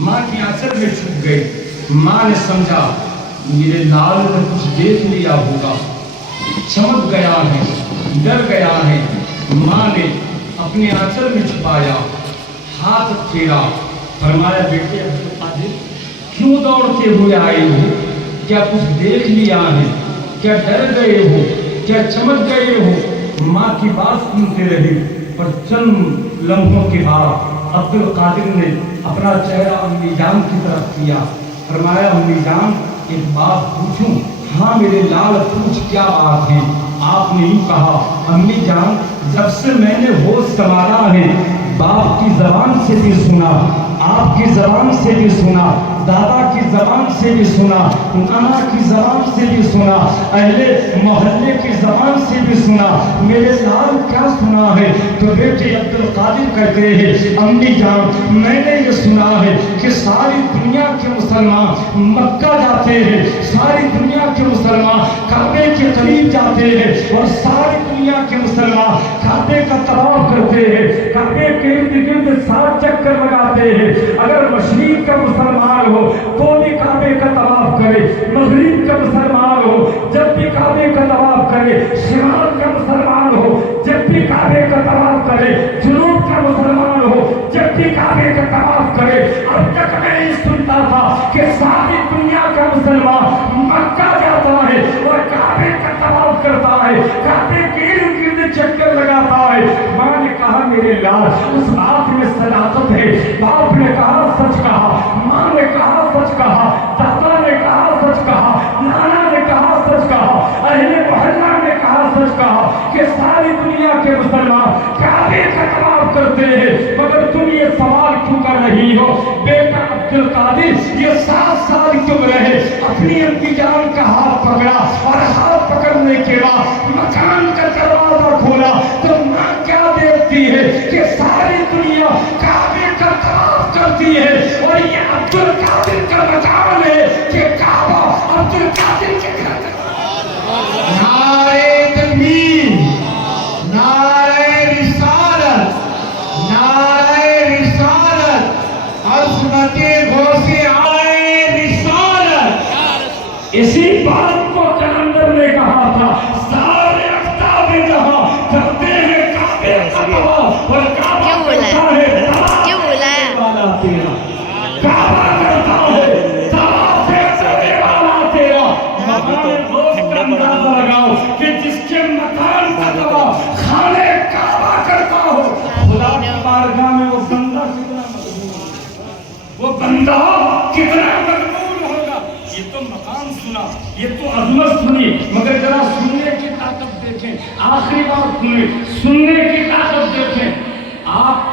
ماں کی آنچل میں چھپ گئے. ماں نے سمجھا میرے لال نے کچھ دیکھ لیا ہوگا, چمک گیا ہے, ڈر گیا ہے. ماں نے اپنے آنچل میں چھپایا, ہاتھ پھیرا, فرمایا بیٹے عبدالقادر کیوں دوڑتے ہوئے آئے ہو؟ کیا کچھ دیکھ لیا ہے؟ کیا ڈر گئے ہو؟ کیا چمک گئے ہو؟ ماں کی بات سنتے رہے. پر چند لمحوں کے بعد عبدالقادر نے اپنا چہرہ امی جان کی طرف کیا. فرمایا امی جان ایک بات پوچھوں؟ ہاں میرے لال پوچھ کیا بات ہے؟ آپ نے یوں کہا امی جان جب سے میں نے ہوش سنبھالا ہے باپ کی زبان سے بھی سنا, آپ کی زبان سے بھی سنا, دادا کی زبان سے بھی سنا, نانا کی زبان سے بھی سنا, اہل محلے کی زبان سے بھی سنا. میرے لال کیا سنا ہے؟ تو بیٹے عبدالقادر کہتے ہیں امی جان میں نے یہ سنا ہے کہ ساری دنیا کے مسلمان مکہ جاتے ہیں, ساری دنیا کے مسلمان کعبے کے قریب جاتے ہیں, اور ساری دنیا کے مسلمان کعبے کا طواف کرتے ہیں, کعبے کے ارد گرد 7 چکر لگاتے ہیں. اگر مشرق کا مسلمان ہو تو بھی کعبے کا طواف کرے, مغرب کا مسلمان ہو جب بھی کعبے کا طواف کرے, شمال کا مسلمان ہو جب بھی کعبے کا طواف کرے, جنوب کا مسلمان ہو جب بھی کعبے کا طواف کرے. اب تک میں یہ سنتا تھا کہ ساری دنیا کا مسلمان مکہ جاتا ہے اور کعبے کا طواف کرتا ہے, کعبے کے ارد گرد چکر لگاتا ہے. ماں نے کہا میرے لال اس بات میں صداقت ہے. باپ نے کہا سچ کہا, ماں نے کہا سچ کہا, دادا نے کہا سچ کہا, نانا نے کہا سچ کہا, اہل محلہ نے کہا سچ کہا کہ ساری دنیا کے مسلمان کعبے کا طواف کرتے ہیں. مگر تم یہ سوال کیوں کر رہی ہو بیٹا عبدالقادر یہ 7 سال کیوں رہے؟ اپنی امی جان کا ہاتھ پکڑا اور ہاتھ پکڑنے کے بعد مکان کا دروازہ کھولا تو ماں کیا دیکھتی ہے کہ ساری دنیا کعبے کا طواف کرتی ہے, اور یہ عبدالقادر کا مکان ہے کہ کعبہ عبدالقادر کے گھر. نعرہ تکبیر, نعرہ رسالت, نعرہ رسالت, عظمت غوث اعلی رسالت. اسی بات کو کلندر نے کہا تھا سارے افتاب جہاں کرتے ہیں کعبے کا طواف اور کعبہ کرتا ہے والا تیرا, کعبہ کرتا ہے طواف کرنے والا تیرا. مکان دوست کا اندازہ لگاؤ کہ جس کے مکان کا طواف خانہ کعبہ کرتا ہو خدا کی بارگاہ میں وہ بندہ کتنا مقبول ہوگا, وہ بندہ کتنا مقبول ہوگا. یہ تو مقام سنا, یہ تو عظمت سنی, مگر ذرا سننے کی طاقت دیکھیں. آخری بات سنیں, سننے کی طاقت دیکھیں. آپ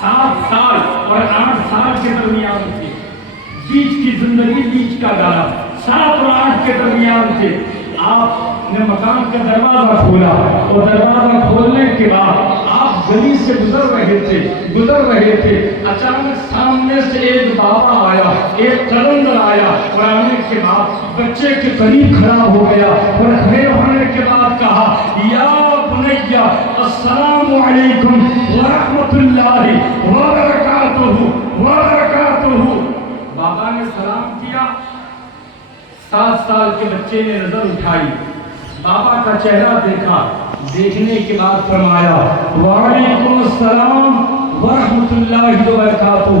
7 سال اور 8 سال کے درمیان تھے, بیچ کی زندگی بیچ کا گالا 7 اور 8 کے درمیان تھے. آپ نے مکان کا دروازہ کھولا اور دروازہ کھولنے کے بعد آپ گلی سے گزر رہے تھے. اچانک سامنے سے ایک بابا آیا, ایک کلندر آیا, اور آنے کے بعد بچے کے قریب کھڑا ہو گیا اور کھڑے ہونے کے بعد کہا یا بنیا السلام علیکم ورحمۃ اللہ وبرکاتہ وبرکاتہ. بابا نے سلام کیا. 7 سال کے بچے نے نظر اٹھائی, بابا کا چہرہ دیکھا, دیکھنے کے بعد فرمایا وعلیکم السلام ورحمۃ اللہ وبرکاتہ,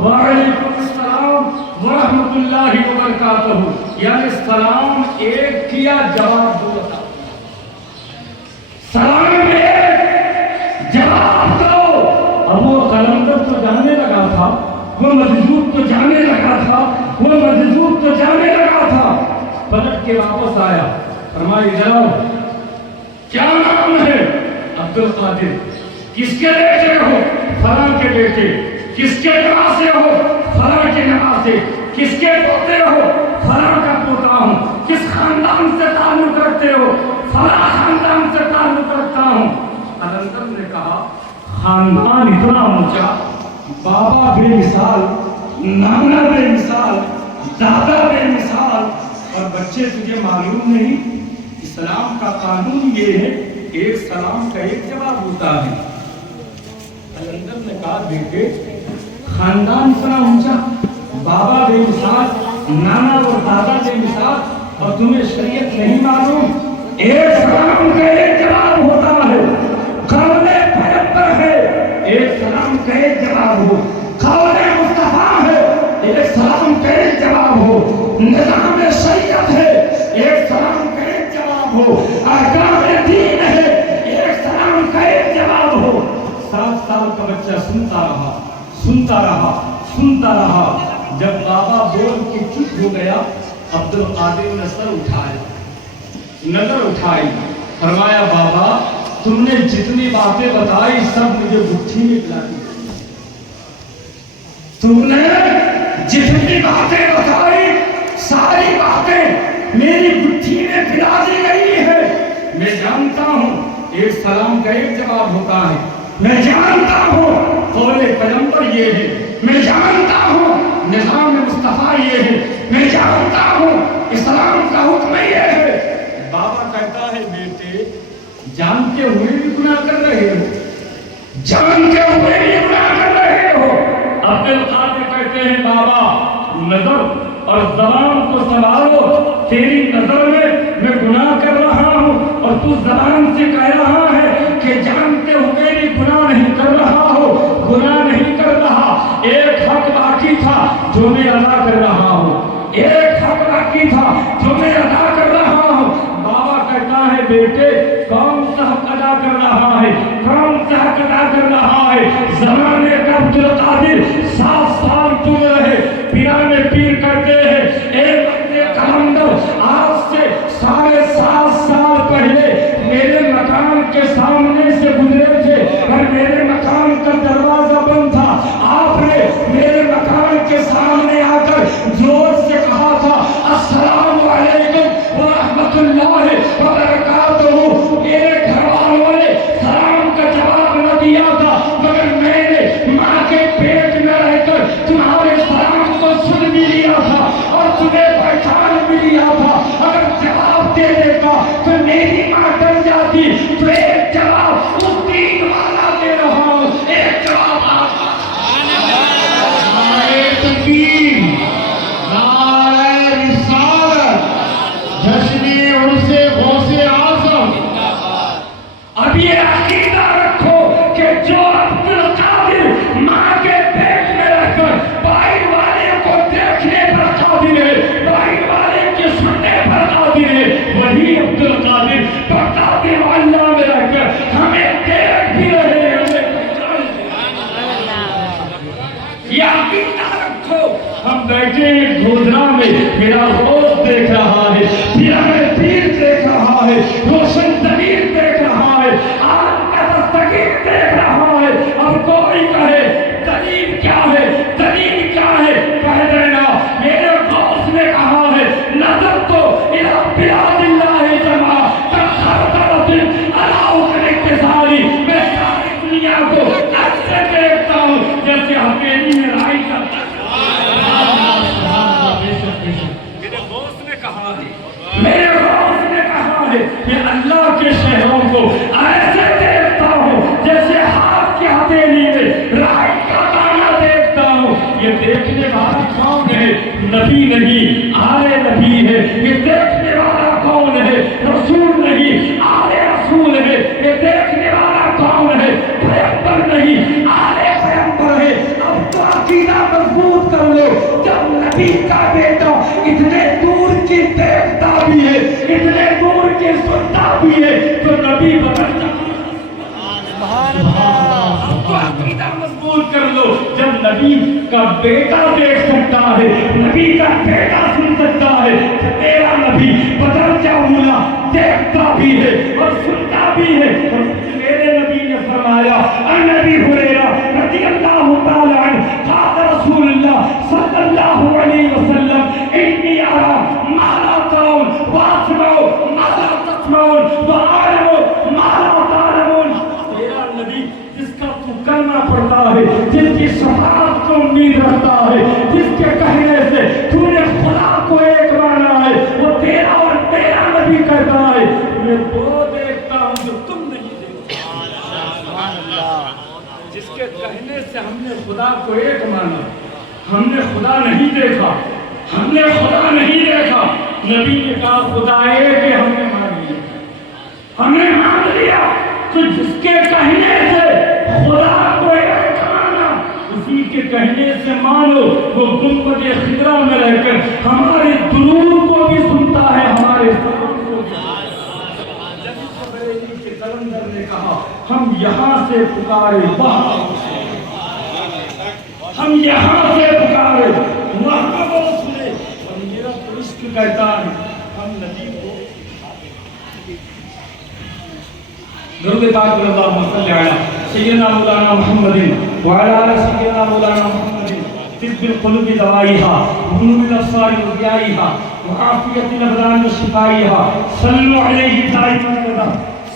وعلیکم السلام ورحمۃ اللہ وبرکاتہ. یعنی سلام ایک کیا جواب دو, سلام ایک جواب دو. اب وہ قلندر تو جانے لگا تھا, وہ مجذوب تو جانے لگا تھا, وہ مجذوب تو جانے لگا تھا. پلٹ کے واپس آیا, فرمایا جاؤ کیا نام ہے؟ عبدالقادر. کس کے بیٹے ہو؟ فلاں کے بیٹے. کس کے نواسے ہو؟ فلاں کے نواسے. کس کے پوتے ہو؟ فلاں کا پوتا ہوں. کس خاندان سے تعلق رکھتے ہو؟ فلاں خاندان سے تعلق رکھتا ہوں. قلندر نے کہا خاندان اتنا اونچا، بابا بے مثال، نانا بے مثال، دادا بے مثال، اور بچے تجھے معلوم نہیں اسلام کا قانون یہ ہے ایک سلام کا ایک جواب ہوتا ہے. قلندر نے کہا بیٹے خاندان اتنا اونچا، بابا بے مثال، نانا اور دادا بے مثال، اور تمہیں شریعت نہیں معلوم؟ ایک سلام کا ایک جواب ہوتا ہے. قول پیغمبر ہے، ایک سلام کا ایک جواب ہو. قول مصطفیٰ ہے، ایک سلام کا ایک جواب ہو. نظام شریعت ہے، ایک سلام کا ایک جواب ہو. احکام دین ہے، ایک سلام کا ایک جواب ہو. 7 سال کا بچہ سنتا رہا، سنتا رہا، سنتا رہا. جب بابا بول کے چپ ہو گیا، عبد القادر نے سر اٹھایا، نظر اٹھائی، فرمایا بابا تم نے جتنی باتیں بتائی سب مجھے گٹھی میں پلا دی. تم نے جتنی باتیں بتائی ساری باتیں میری گٹھی میں پلا دی گئی ہے. میں جانتا ہوں ایک سلام کا ایک جواب ہوتا ہے، میں جانتا ہوں قول پیغمبر یہ ہے، میں جانتا ہوں نظام مصطفیٰ یہ ہے، میں جانتا ہوں اسلام کا حکم یہ ہے. بابا کہتا ہے بیٹے جانتے ہوئے بھی گناہ کر رہے ہو، جانتے ہوئے بھی گناہ کر رہے ہو. عبد القادر کہتے ہیں بابا نظر اور زبان کو سنبھالو، تیری نظر میں گناہ کر رہا ہوں اور تو زبان سے کہہ رہا ہے کہ جانتے ہوئے بھی گناہ نہیں کر رہا ہو. گناہ نہیں کر رہا، ایک حق باقی تھا جو میں ادا کر رہا ہوں، ایک حق باقی تھا جو میں ادا کر رہا ہوں. بابا کہتا ہے بیٹے کون سا حق ادا کر رہا ہے، کون سا حق ادا کر رہا ہے؟ زمانے کا عبد القادر 7 سال تو رہے. پیران پیر کہتے ہیں اے بندے قلندر آج سے 7.5 سال پہلے میرے مکان کے سامنے سے گزرے تھے اور میرے مکان کا دروازہ بند تھا. آپ نے میرے مکان کے سامنے آ کر زور سے کہا تھا السلام علیکم ورحمۃ اللہ وبرکاتہ. میرے گھر والوں نے سلام کا جواب نہ دیا تھا، مگر میں نے ماں کے پیٹ میں رہ کر تمہارے سلام کو سن بھی لیا تھا اور تمہیں پہچان بھی لیا تھا. اگر جواب دے دیتا تو میری ماں ڈر جاتی. تو ایک جواب اس دین والا دے رہا ہوں، ایک جواب آپ نعرہ تکبیر، نعرہ رسالت، جشن عرس غوث اعظم. اب یہ عقیدہ رکھو کہ جو عبد القادر ماں کے پیٹ میں رہ کر باہر والے کو دیکھنے پر قادر ہے، باہر والے کے سننے پر قادر ہے، وہی عبد القادر بغداد معلیٰ میں رہ کر ہمیں دیکھ بھی رہے ہیں، ہمیں پہچان بھی. یہ عقیدہ رکھو. ہم بیٹھے ہیں گودرا میں، میرا دوست دیکھ رہا ہے، پیران پیر دیکھ رہا ہے، روشن دلیر دیکھ رہا ہے، عالم کا دستگیر دیکھ رہا ہے. اب کوئی کہے دلیل کیا ہے، دلیل کیا ہے، کہہ دینا میرے دوست نے کہا ہے نظر تو الى بلاد اللہ جمع کخرطرۃ علی حکم اتصالی. میں ساری دنیا کو ایسے دیکھتا ہوں جیسے ہتھیلی میں رائی کرتا. میرے دوست نے کہا ہے، میرے دوست نے کہا ہے کہ اللہ کے شہروں کو ایسے دیکھتا ہوں جیسے ہاتھ کی ہتھیلی میں رائی کا دانہ دیکھتا ہوں. یہ دیکھنے والا کون ہے؟ نبی نہیں، آل نبی ہے. یہ دیکھنے والا کون ہے؟ رسول نہیں، آل رسول ہے. یہ دیکھنے والا کون ہے؟ پیغمبر نہیں، آل پیغمبر ہے. اب تو عقیدہ مضبوط کر لو. جب نبی کا بیٹا اتنے دور کی دیکھتا بھی ہے، اتنے دور کی سنتا بھی ہے، تو نبی بدل جاتا. اب تو عقیدہ مضبوط کر لو. جب نبی کا بیٹا دیکھ سکتا ہے، نبی کا بیٹا سن سکتا ہے، تو تیرا نبی بدل جاؤں دیکھتا بھی ہے اور سنتا بھی ہے. میرے نبی نے فرمایا عن ابی ہریرہ رضی اللہ تعالی عنہ قال رسول اللہ صلی اللہ علیہ وسلم انی ارى ما لا ترون واسمع ما لا تسمعون کہنے سے ہم نے خدا کو ایک مانا، ہم نے خدا نہیں دیکھا، ہم نے خدا نہیں دیکھا. نبی نے کہا خدا ایک ہے، ہم نے مان لیا، ہم نے مان لیا. تو جس کے کہنے سے خدا کو ایک مانا، اسی کے کہنے سے مانو. وہ گنبد خضرا میں رہ کر ہمارے درود کو بھی سنتا ہے، ہمارے سلام کو بھی. جب بریلی کے کلندر نے کہا ہم یہاں سے پکارے وہاں، ہم یہاں سے پکارے وہاں وہ سنے. اور میرا تو عشق کہتا ہے ہم نبی کو درود پاک اللہم صلی علی سیدنا مولانا محمد وعلی آل سیدنا مولانا محمد طب القلوب دوائها وقلوب الابصار وضیائها وعافیت الابدان وشفائها صلو علیہ دائما ابدا،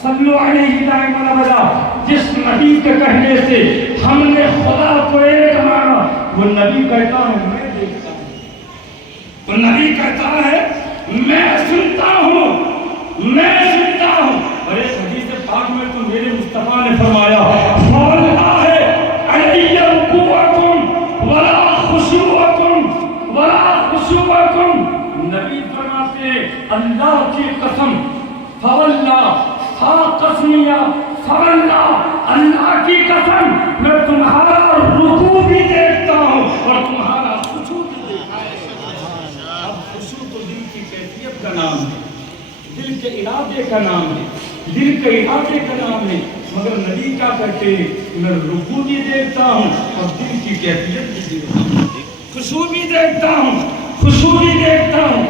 صلو علیہ دائما ابدا. جس نبی کے کہنے سے ہم نے خدا کو ایک مانا، وہ نبی کہتا ہے میں دیکھتا ہوں، وہ نبی کہتا ہے میں سنتا ہوں، میں سنتا ہوں. اور ایک حدیث پاک میں تو میرے مصطفیٰ نے فرمایا فواللہ علی رکوعکم ولا خشوعکم ولا خشوعکم. نبی فرماتے ہیں اللہ کی قسم، فواللہ ہا قسمیہ، فواللہ اللہ کی قسم میں تمہارا رکوع بھی دیکھتا ہوں اور تمہارا خشوع بھی دیکھتا ہوں. اب خشوع تو دل کی کیفیت کا نام ہے، دل کے ارادے کا نام ہے، دل کے ارادے کا نام ہے. مگر نبی کیا کہتے ہیں میں رکوع بھی دیکھتا ہوں اور دل کی کیفیت بھی دیکھتا ہوں، خشوع بھی دیکھتا ہوں، خشوع بھی دیکھتا ہوں.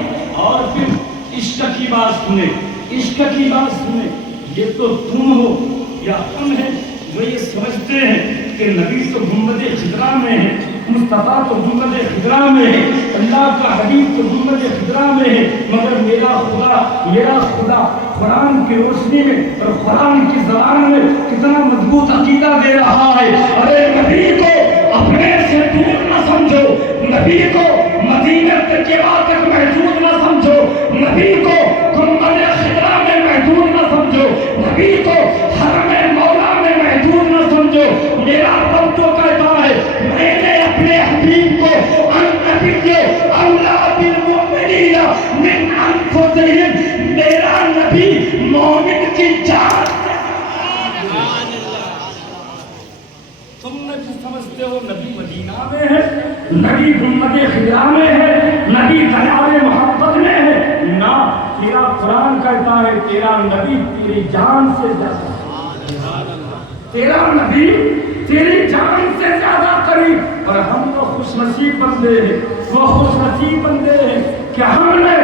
اور پھر عشق کی بات سنیں، عشق کی بات سنیں. یہ تو تم ہو یا ہم ہیں، وہ یہ سمجھتے ہیں کہ نبی تو گنبد خضرا میں ہے، مصطفیٰ تو گنبد خضرا میں ہے، اللہ کا حبیب تو گنبد خضرا میں ہے. مگر میرا خدا قرآن کی روشنی میں اور قرآن کی زبان میں کتنا مضبوط عقیدہ دے رہا ہے. ارے نبی کو اپنے سے دور نہ سمجھو، نبی کو مدینہ کے بعد تک محدود نہ سمجھو، نبی کو گنبد خضرا میں محدود نہ سمجھو، نبی کو حرم مولا میں محدود نہ سمجھو. میرا رب تو کہتا ہے میں نے اپنے حبیب کو النبی اولا بالمؤمنین من انفسہم، میرا نبی مومن کی جان سے. تم نبی سمجھتے ہو نبی مدینہ میں ہے، نبی گنبد خضرا میں ہے، نبی دریائے محبت میں ہے. نہ، تیرا قرآن کہتا ہے تیرا نبی تیری جان سے زیادہ، تیرا نبی تیری جان سے زیادہ قریب. اور ہم تو خوش نصیب بندے ہیں، وہ خوش نصیب بندے ہیں کہ ہم نے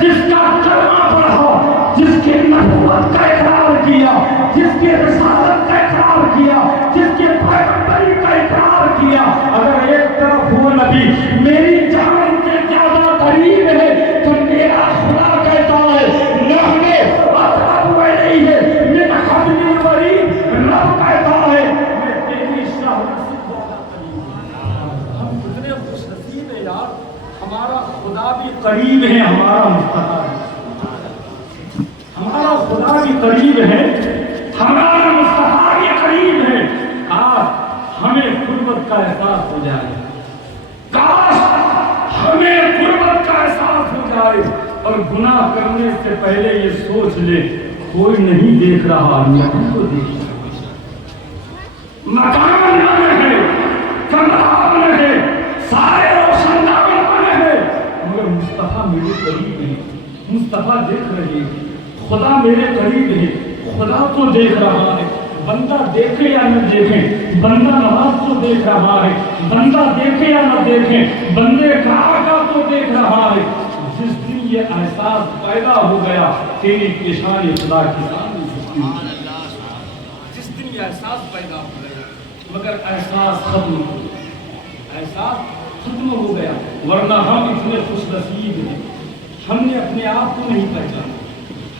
جس کا کلمہ پڑھا، جس کی نبوت کا اقرار کیا، جس کی رسالت کا اقرار کیا، جس کی پیغمبری کا اقرار کیا. اگر ایک طرف وہ نبی میری جان سے زیادہ قریب ہے تو میرا خدا کہتا ہے نحن اقرب الیہ من حبل الورید. رب کہتا ہے میں تیری شہوت سے زیادہ قریب ہوں. ہم کتنے خوش نصیب ہیں یار، ہمارا خدا بھی قریب ہے، ہمارا مصطفیٰ بھی، ہمارا خدا بھی قریب ہے، ہمارا مصطفیٰ بھی قریب ہے. کاش ہمیں قربت کا احساس ہو جائے، کاش ہمیں قربت کا احساس ہو جائے اور گناہ کرنے سے پہلے یہ سوچ لے کوئی نہیں دیکھ رہا، میں کو دیکھ رہا. مکان نہ ہے، کمرہ نہ ہے، سارے روشندان نہ ہے، مگر مصطفیٰ میرے قریب ہے، مصطفیٰ دیکھ رہے ہیں. خدا میرے قریب ہے، خدا تو دیکھ رہا ہے. بندہ دیکھے یا نہ دیکھے، بندہ نماز تو دیکھ رہا ہے، بندہ دیکھے یا نہ دیکھے، بندے کا آقا تو دیکھ رہا ہے. جس دن یہ احساس پیدا ہو گیا تیری پیشانی خدا کی سامنے، جس دن یہ احساس پیدا ہو گیا، مگر احساس ختم ہو گیا، احساس ختم ہو گیا. ورنہ ہم اتنے خوش نصیب ہیں، ہم نے اپنے آپ کو نہیں پہچانا،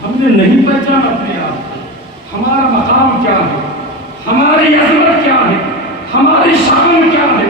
ہم نے نہیں پہچانا اپنے آپ کو. ہمارا مقام کیا ہے، ہماری عظمت کیا ہے، ہماری شان کیا ہے،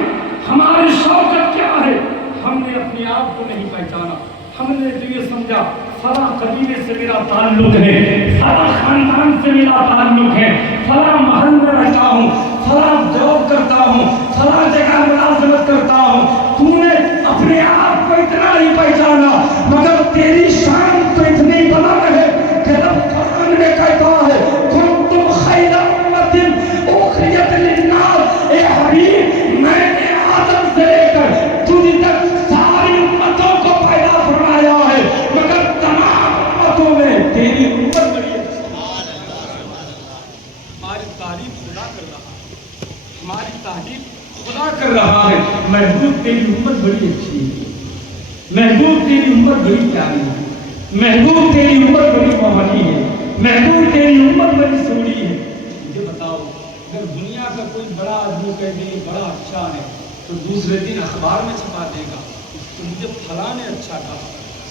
ہماری شوکت کیا ہے، ہم نے اپنے آپ کو نہیں پہچانا. ہم نے تو یہ سمجھا فلاں قبیلے سے میرا تعلق ہے، فلاں خاندان سے میرا تعلق ہے، فلاں محل میں رہتا ہوں، فلاں جاب کرتا ہوں، فلاں جگہ ملازمت کرتا ہوں، تو نے اپنے آپ کو اتنا ہی پہچانا، مگر تیری شان تو اتنی بلند ہے کہ رب قرآن نے کہتا ہے کنتم خیر امت اخرجت للناس، اے حبیب میں نے آدم سے لے کر تجھ تک ساری امتوں کو پیدا فرمایا ہے، مگر تمام امتوں میں تیری امت بڑی ہے۔ ہماری تعریف خدا کر رہا ہے، ہماری تعریف خدا کر رہا ہے، محبوب تیری امت بڑی اچھی ہے، محبوب تیری امت بڑی پیاری ہے، محبوب تیری امت بڑی موہنی ہے، محبوب تیری امت بڑی سوڑی ہے۔ مجھے بتاؤ اگر دنیا کا کوئی بڑا آدمی کہہ دے یہ بڑا اچھا ہے تو دوسرے دن اخبار میں چھپا دے گا تو مجھے فلاں نے اچھا کہا،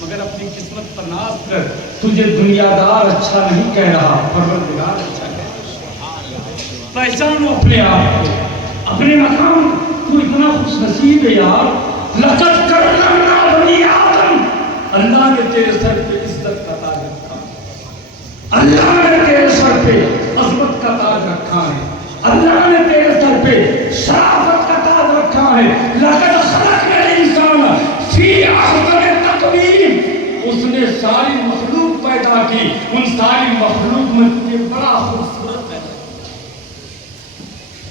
مگر اپنی قسمت پر ناز کر تجھے دنیا دار اچھا نہیں کہہ رہا، پروردگار اچھا کہہ رہا۔ پہچانو اپنے آپ کو، اپنے مقام، تو اتنا خوش نصیب ہے یار۔ لقد کرمنا بنی آدم، اللہ نے تیرے سر پہ عزت کا تاج رکھا ہے، اللہ نے تیرے سر پہ عظمت کا تاج رکھا ہے، اللہ نے تیرے سر پہ شرافت کا تاج رکھا ہے۔ لقد خلقنا الانسان فی احسن تقویم، اس نے ساری مخلوق پیدا کی، ان ساری مخلوق میں تجھے بڑا خوبصورت پیدا کیا۔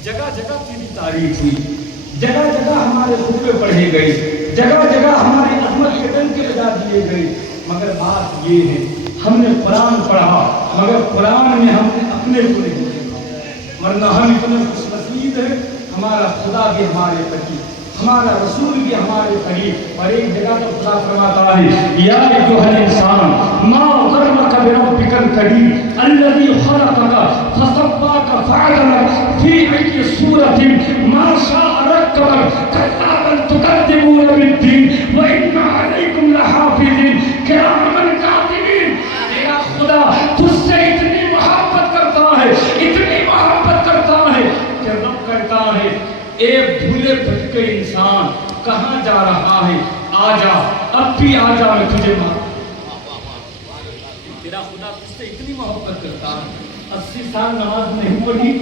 جگہ جگہ تیری تعریف ہوئی، جگہ جگہ ہمارے خطبے پڑھے گئے، جگہ جگہ ہماری عظمت کے ڈنکے بجا دیے گئے، مگر بات یہ ہے ہم نے قرآن پڑھا مگر قرآن میں ہم نے اپنے کو نہیں دیکھا، ورنہ ہم اتنے خوش نصیب ہیں، ہمارا خدا بھی ہمارے قریب، ہمارا رسول بھی ہمارے قریب۔ اور ایک جگہ تو خدا فرماتا ہے یا ایھا الانسان ما غرک بربک الکریم الذی خلقک فسواک فعدلک فی ای صورۃ ما شاء رکبک کلا بل تکذبون بالدین وان علیکم لحافظین کراما کاتبین۔ تیرا خدا تجھ سے اتنی محبت کرتا ہے، اتنی محبت کرتا ہے کہ رب کہتا ہے ایک بھولے بھٹکے انسان کہاں جا رہا ہے، آجا اب بھی آجا میں تجھے مار۔ تیرا خدا تجھ سے اتنی محبت کرتا ہے، 80 سال نماز نہیں پڑھی،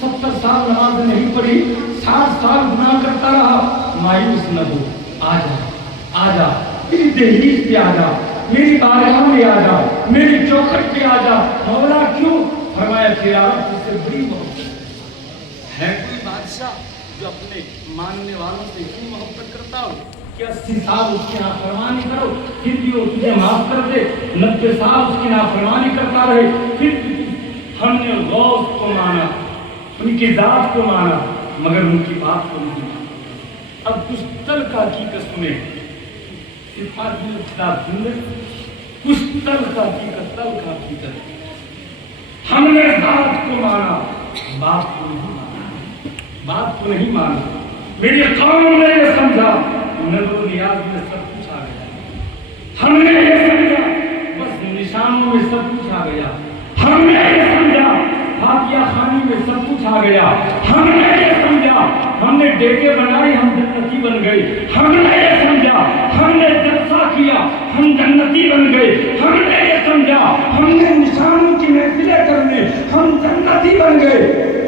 70 سال نماز نہیں پڑھی، 60 سال گناہ کرتا رہا، مایوس نہ ہو، آجا آجا میری دہلیز پہ آجا، میری بارگاہ میں آجا، میری چوکھٹ پہ آجا۔ مولا کیوں؟ فرمایا تیرا رب تجھ سے بڑی محبت ہے۔ کوئی بادشاہ جو اپنے ماننے والوں سے کیوں محبت کرتا ہو کہ 80 سال اس کی نافرمانی کرو پھر بھی وہ تجھے معاف کر دے، 90 سال اس کی نافرمانی کرتا رہے پھر بھی۔ ہم نے غوث کو مانا، ان کی ذات کو مانا، مگر ان کی بات کو نہیں مانا۔ اب کچھ تلخ حقیقت سنیں، صفات کی کتاب سن لیں، کچھ تلخ حقیقت۔ ہم نے ذات کو مانا، بات کو نہیں مانا، بات کو نہیں مانا۔ میری قوم نے یہ سمجھا نظر و نیاز میں سب کچھ آ گیا، ہم نے یہ سمجھا بس نشانوں میں سب کچھ آ گیا، ہم نے یہ سمجھا فاتحہ خوانی میں سب کچھ آ گیا، ہم نے یہ سمجھا ہم نے ڈیکے بنائی ہم جنتی بن گئے، ہم نے یہ سمجھا ہم نے جلسہ کیا ہم جنتی بن گئے، ہم نے یہ سمجھا ہم نے نشانوں کی محفلیں کرنے ہم جنتی بن گئے۔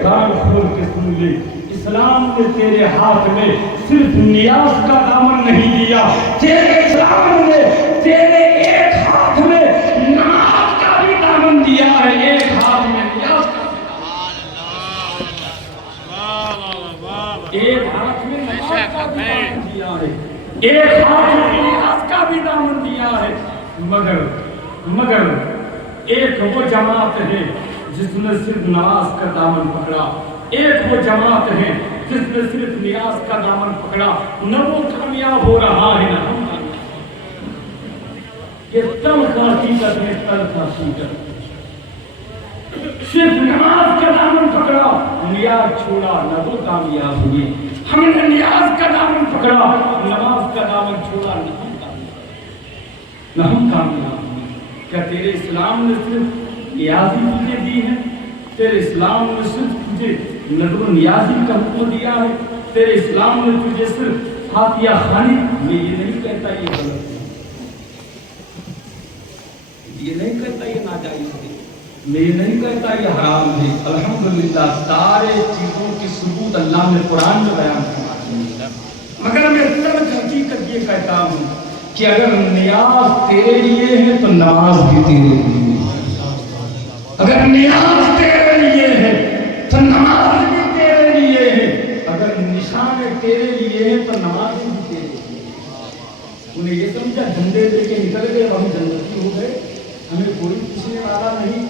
کان کھول کے سن لے، اسلام نے تیرے ہاتھ میں صرف نیاز کا دامن نہیں دیا، تیرے اسلام نے تیرے ایک ہاتھ میں نماز کا بھی دامن دیا ہے، ایک ہاتھ میں نیاز کا بھی ایک ہاتھ میں نماز کا بھی دامن دیا ہے، ایک ہاتھ میں نیاز کا بھی دامن دیا ہے۔ مگر ایک وہ جماعت ہے جس نے صرف نماز کا دامن پکڑا، ایک وہ جماعت ہے جس نے صرف نیاز کا دامن پکڑا، نہ وہ کامیاب ہو رہا ہے نہ ہم کامیاب۔ یہ تلخ حقیقت ہے، تلخ حقیقت۔ صرف نماز کا دامن پکڑا، نیاز چھوڑا، نہ وہ کامیاب ہوئے۔ ہم نے نیاز کا دامن پکڑا، نماز کا دامن چھوڑا، نہ ہم کامیاب ہوئے۔ کیا تیرے اسلام نے صرف نیازی تجھے دی ہے؟ تیرے اسلام نے صرف تجھے نظر و نیازی کا حکم دیا ہے؟ تیرے اسلام نے تجھے صرف فاتحہ خوانی؟ میں یہ نہیں کہتا یہ غلط ہے، میں نہیں کہتا یہ حرام ہے، الحمدللہ سارے چیزوں کی ثبوت اللہ نے قرآن میں بیان فرمائی ہے، مگر میں ترک حقیقت یہ کہتا ہوں کہ اگر نیاز تیرے لیے ہے تو نماز بھی تیرے لیے ہے، اگر نیاز تیرے لیے ہے تو نماز بھی تیرے لیے ہے، اگر نشان تیرے لیے ہے تو نماز بھی تیرے لیے ہے۔ انہیں یہ سمجھا جھنڈے لے کے نکل گئے اور ہم جنتی ہو گئے، ہمیں کوئی پوچھنے والا نہیں،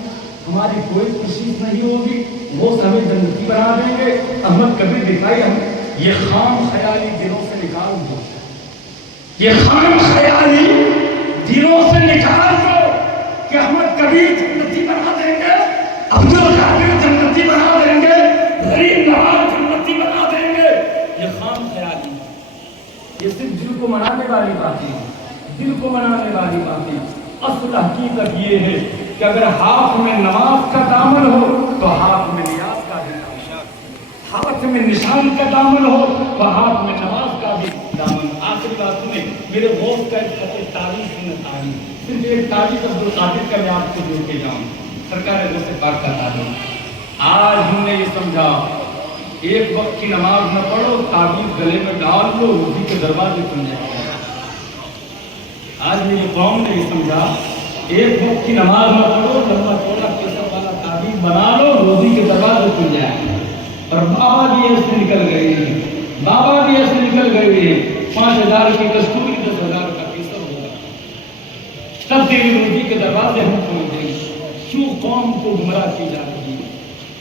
ہماری کوئی تشریف نہیں ہوگی، وہ ہمیں جنتی بنا دیں گے۔ احمد کبھی دکھائی ہم یہ خام خیالی دلوں سے نکال دو، یہ خام خیالی دلوں سے نکال دو کہ احمد کبھی جنتی بنا دیں گے، عبد القادر جنتی بنا دیں گے، غریب نواز جنتی بنا دیں گے، یہ خام خیالی، یہ صرف دل کو منانے والی باتیں، دل کو منانے والی باتیں۔ اصل حقیقت یہ ہے کہ اگر ہاتھ میں نماز کا دامن ہو تو ہاتھ میں نیاز کا بھی دامن، ہاتھ میں نشان کا دامن ہو تو ہاتھ میں نماز کا بھی دامن۔ آخری بات سنیں، میرے غوث کا ایک تاریخ ہے، تاریخ صرف ایک تاریخ عبد القادر کا میں آپ کو دے کے جاؤں، سرکار غوث پاک کا تعلق۔ آج ہم نے یہ سمجھا ایک وقت کی نماز نہ پڑھو، تعبیر گلے میں ڈال لو، روزی کے دروازے کھل جائیں۔ آج میری قوم نے یہ سمجھا ایک وقت کی نماز نہ پڑھو، لمبا چوڑا کیسر والا تعبیر بنا لو، روزی کے دروازے کھل جائیں۔ اور بابا بھی ایسے نکل گئے ہیں، بابا بھی ایسے نکل گئے ہیں، 5,000 کی کستوری 10,000 کا کیسر ہوگا، تب تیری روزی کے دروازے ہم کھول دیں گے۔ کیوں قوم کو گمراہ کی جا رہی ہے،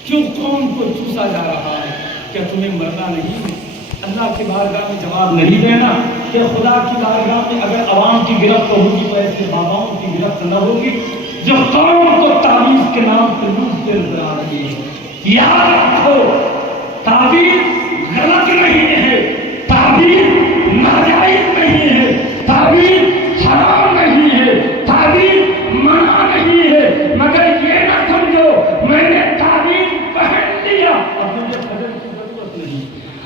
کیوں قوم کو چوسا جا رہا ہے؟ کیا تمہیں مرنا نہیں ہے؟ اللہ کی بارگاہ میں جواب نہیں دینا کہ خدا کی بارگاہ میں اگر عوام کی گرفت ہوگی تو ایسے باباؤں کی گرفت نہ ہوگی جو قوم کو تعویذ کے نام پہ لوٹتے نظر آ رہی ہے۔ یاد رکھو تعویذ غلط نہیں ہے، تعویذ ناجائز نہیں ہے، تعویذ حرام نہیں ہے، تعویذ منع نہیں ہے، مگر یہ نہ سمجھو میں نے تعویذ پہن لیا اب مجھے فجر کی ضرورت نہیں،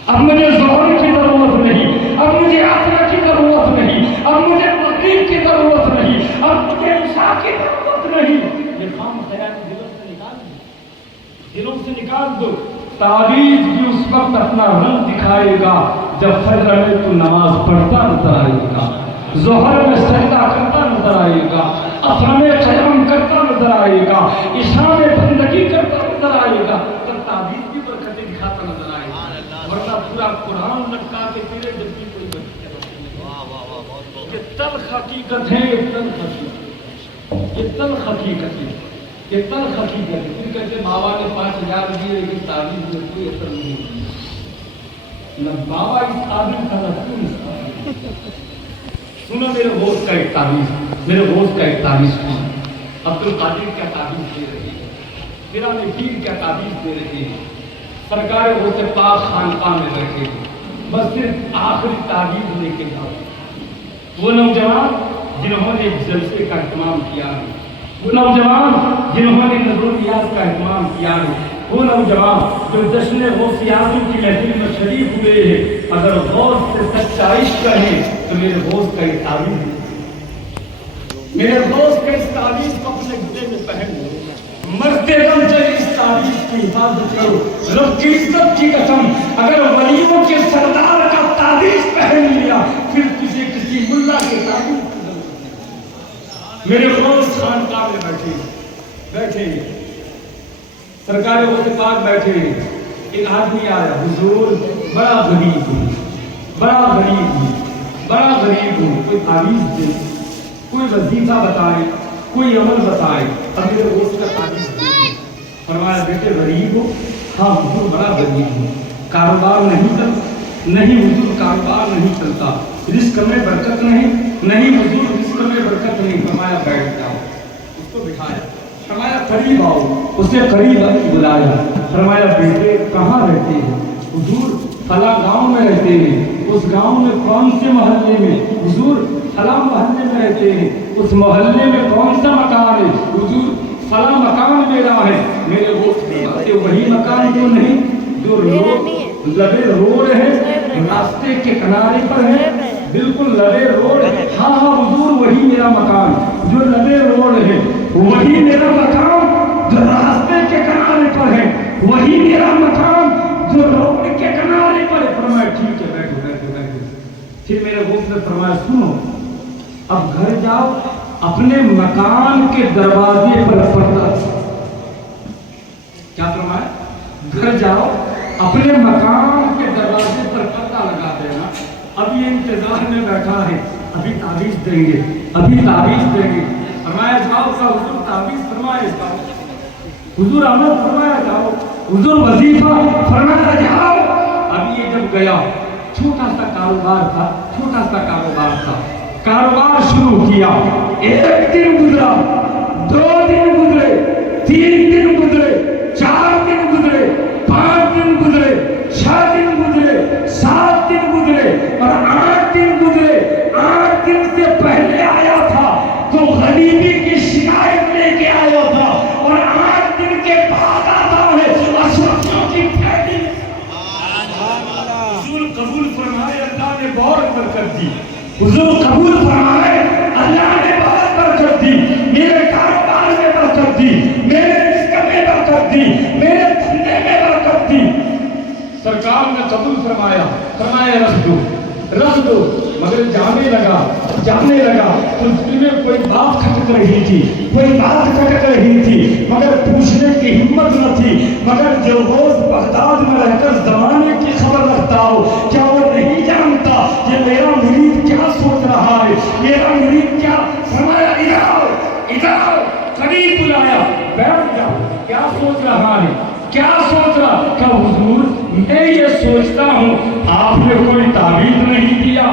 اب مجھے ظہر کی ضرورت نہیں، اب مجھے عصر کی ضرورت نہیں، اب مجھے مغرب کی ضرورت نہیں، اب مجھے عشاء کی ضرورت نہیں۔ یہ خام خیال دلوں سے نکال دو، دلوں سے نکال دو۔ تعویذ بھی اس وقت اپنا رنگ دکھائے گا جب فجر میں تو نماز پڑھتا نظر آئے گا، ظہر میں سجدہ کرتا نظر آئے گا، عصر میں قیام کرتا نظر آئے گا، عشاء میں بندگی کرتا نظر آئے گا، تب تعویذ بھی برکتیں دکھاتا نظر آئے گا، ورنہ پورا قرآن لٹکا کے تیرے جب بھی کوئی برکت۔ یہ تلخ حقیقت ہے، یہ تلخ حقیقت، یہ تلخ حقیقت ہے، یہ تلخ حقیقت ہے۔ پھر کہتے بابا نے 5,000 دیے لیکن تعویذ میں کوئی اثر نہیں ہوئی، نہ بابا اس قابل تھا نہ تم اس قابل۔ سنو میرے غوث کا ایک تعویذ، میرے غوث کا ایک تعویذ سنو۔ عبد القادر کیا تعویذ دے رہے ہیں، پیران پیر کیا تعویذ دے رہے ہیں، سرکار غوث پاک خانقاہ میں بیٹھے ہیں، بس صرف آخری تعویذ لے کے جاؤ۔ وہ نوجوان جنہوں نے جلسے کا اہتمام کیا ہے، وہ نوجوان جنہوں نے نظر و نیاز کا اہتمام کیا ہے، وہ نوجوان جو جشن غوث اعظم کی محفل میں شریک ہوئے ہیں، اگر غوث سے سچا عشق ہے تو میرے غوث کا یہ تعویذ ہے، میرے غوث کے اس تعویذ کو اپنے گلے میں پہن لو، مرتے دم تک اس تعویذ کی حفاظت کرو۔ رب کی عزت کی قسم اگر ولیوں کے سردار کا تعویذ پہن لیا پھر کسی ملا کے تعویذ کی ضرورت نہیں۔ میرے غوث خانقاہ میں بیٹھے سرکار غوث پاک بیٹھے، ایک آدمی آیا، حضور بڑا غریب ہوں، بڑا غریب ہوں، بڑا غریب ہوں، کوئی تعویذ دے، کوئی وظیفہ بتائے، کوئی عمل بتائے، اب میرے غوث کا تعویذ دے۔ فرمایا بیٹے غریب ہو؟ ہاں حضور بڑا غریب ہوں، کاروبار نہیں چلتا، نہیں حضور کاروبار نہیں چلتا، رزق میں برکت نہیں حضور رزق میں برکت نہیں۔ فرمایا بیٹھ جاؤ، اس کو بٹھایا، فرمایا قریب آؤ، اسے قریب بلایا، فرمایا بیٹے کہاں رہتے ہیں؟ حضور فلاں گاؤں میں رہتے ہیں۔ اس گاؤں میں کون سے محلے میں؟ حضور فلاں محلے میں رہتے ہیں۔ اس محلے میں کون سا مکان ہے؟ حضور فلاں مکان میرا ہے۔ میرے وہی مکان تو نہیں جو لبے روڈ ہے، راستے کے کنارے پر ہے، بالکل لبے روڈ ہے۔ ہاں حضور وہی میرا مکان جو لبے روڈ ہے، وہی میرا مکان جو راستے کے کنارے پر ہے، وہی میرا مکان جو روڈ کے کنارے پر ہے۔ فرمایا ٹھیک ہے، بیٹھو بیٹھو بیٹھو۔ پھر میرے دوست نے فرمایا سنو، اب گھر جاؤ، اپنے مکان کے دروازے پر پردہ، کیا فرمایا؟ گھر جاؤ، اپنے مکان کے دروازے پر پردہ لگا دینا۔ اب یہ انتظار میں بیٹھا ہے، ابھی تعویذ دیں گے، ابھی تعویذ دیں گے۔ فرمایا جاؤ کا حضور تعویذ فرمایا جاؤ، حضور عمل فرمایا جاؤ، حضور وظیفہ فرمایا جاؤ۔ اب یہ جب گیا، چھوٹا سا کاروبار تھا، چھوٹا سا کاروبار تھا، کاروبار شروع کیا۔ ایک دن گزرا، 2 دن گزرے، 3 دن گزرے، 4 دن گزرے، 5 دن گزرے، 6 دن گزرے، 7 دن گزرے اور 8 دن گزرے۔ 8 دن سے پہلے آیا تھا تو غریبی کی شکایت لے کے آیا تھا، اور 8 دن کے بعد آتا ہے اشرفیوں کی پھیلی۔ حضور قبول فرمائے، اللہ نے بہت برکت دی۔ حضور قبول فرمائے، اللہ نے بہت برکت دی، میرے کاروبار میں برکت دی، میرے رزق میں برکت دی، میرے دھندے میں برکت دی۔ سرکار نے قبول فرمایا، فرمایا رکھ دو رکھ دو۔ مگر جانے لگا تو دل میں کوئی بات کھٹک رہی تھی، کوئی بات کھٹک رہی تھی، مگر پوچھنے کی ہمت نہ تھی۔ مگر جو روز بغداد میں رہ کر زمانے کی خبر رکھتا ہو، کیا وہ نہیں جانتا یہ میرا مرید کیا سوچ رہا ہے، میرا مرید کیا؟ فرمایا ادھر آؤ، قریب بلایا، بیٹھ جاؤ، کیا سوچ رہا ہے، کیا سوچ رہا؟ کہ حضور میں یہ سوچتا ہوں آپ نے کوئی تعویذ نہیں دیا،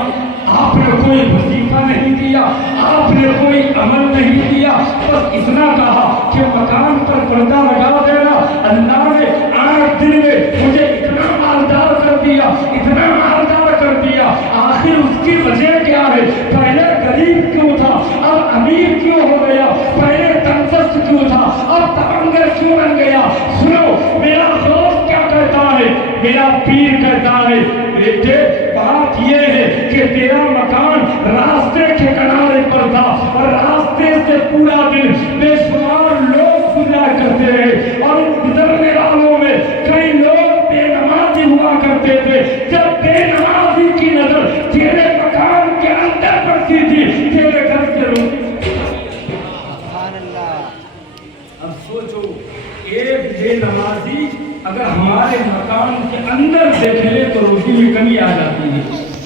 آپ نے کوئی وظیفہ نہیں دیا، آپ نے کوئی عمل نہیں دیا، بس اتنا کہا کہ مکان پر پردہ لگا دینا۔ اللہ نے 8 دن میں مجھے اتنا مالدار کر دیا، اتنا مالدار کر دیا۔ آخر اس کی وجہ کیا ہے؟ پہلے غریب کیوں تھا، اب امیر کیوں ہو گیا؟ پہلے تنگدست کیوں تھا، اب تمنگر کیوں بن گیا؟ سنو، میرا دوست کیا کہتا ہے، میرا پیر کہتا ہے، بیٹے بات یہ ہے کہ تیرا مکان راستے کے کنارے پر تھا، اور راستے سے پورا دن بے شمار لوگ گزرا کرتے ہیں، اور گزرنے والوں میں کئی لوگ بے نمازی ہوا کرتے تھے۔ جب بے نمازی کی نظر تیرے مکان کے اندر پڑتی تھی، تیرے گھر کے لوگ، اب سوچو، ایک بے نمازی اگر ہمارے مکان کے اندر دیکھ لے تو روٹی میں کمی آ جاتی ہے،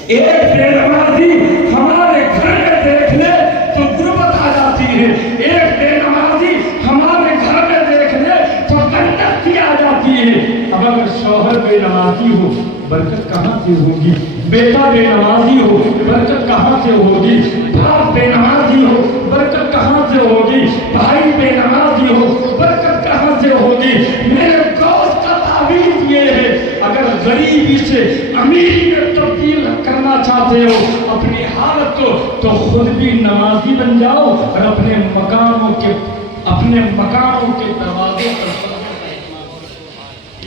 ایک بے نمازی ہمارے گھر میں دیکھ لے تو غربت آ جاتی ہے، ایک بے نمازی ہمارے گھر میں دیکھ لے تو گندگی آ جاتی ہے۔ اب اگر شوہر بے نمازی ہو، برکت کہاں سے ہوگی؟ بیٹا بے نمازی ہو، برکت کہاں سے ہوگی؟ باپ بے نمازی ہو، برکت کہاں سے ہوگی؟ بھائی بے نمازی ہو، برکت کہاں سے ہوگی؟ میرے دوست کا تعویذ یہ ہے، اگر غریبی سے امیری میں تبدیل کرنا چاہتے ہو اپنی حالت کو، تو خود بھی نمازی بن جاؤ اور اپنے مکانوں کے دروازوں پر۔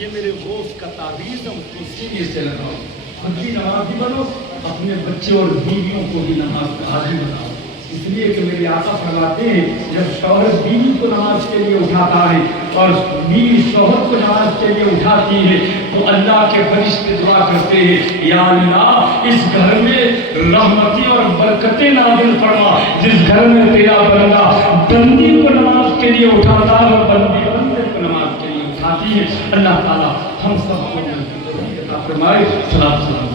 یہ میرے دوست کا تعویذ ہے، اس کو سینے سے لگاؤ، خود بھی نمازی بنو، اپنے بچے اور بیویوں کو بھی نماز کا عادی بناؤ۔ اس لیے کہ میرے آقا فرماتے ہیں، جب شوہر بیوی کو نماز کے لیے اٹھاتا ہے اور بیوی شوہر کو نماز کے لیے اٹھاتی ہے تو اللہ کے فرشتے دعا کرتے ہیں، یا اللہ اس گھر میں رحمتیں اور برکتیں نازل فرما۔ جس گھر میں تیرا بندہ بندی کو نماز کے لیے اٹھاتا ہے اور بندی بندے کو نماز کے لیے اٹھاتی ہے، اللہ تعالیٰ ہم سب کو عطا فرمائے۔ صلاۃ و سلام۔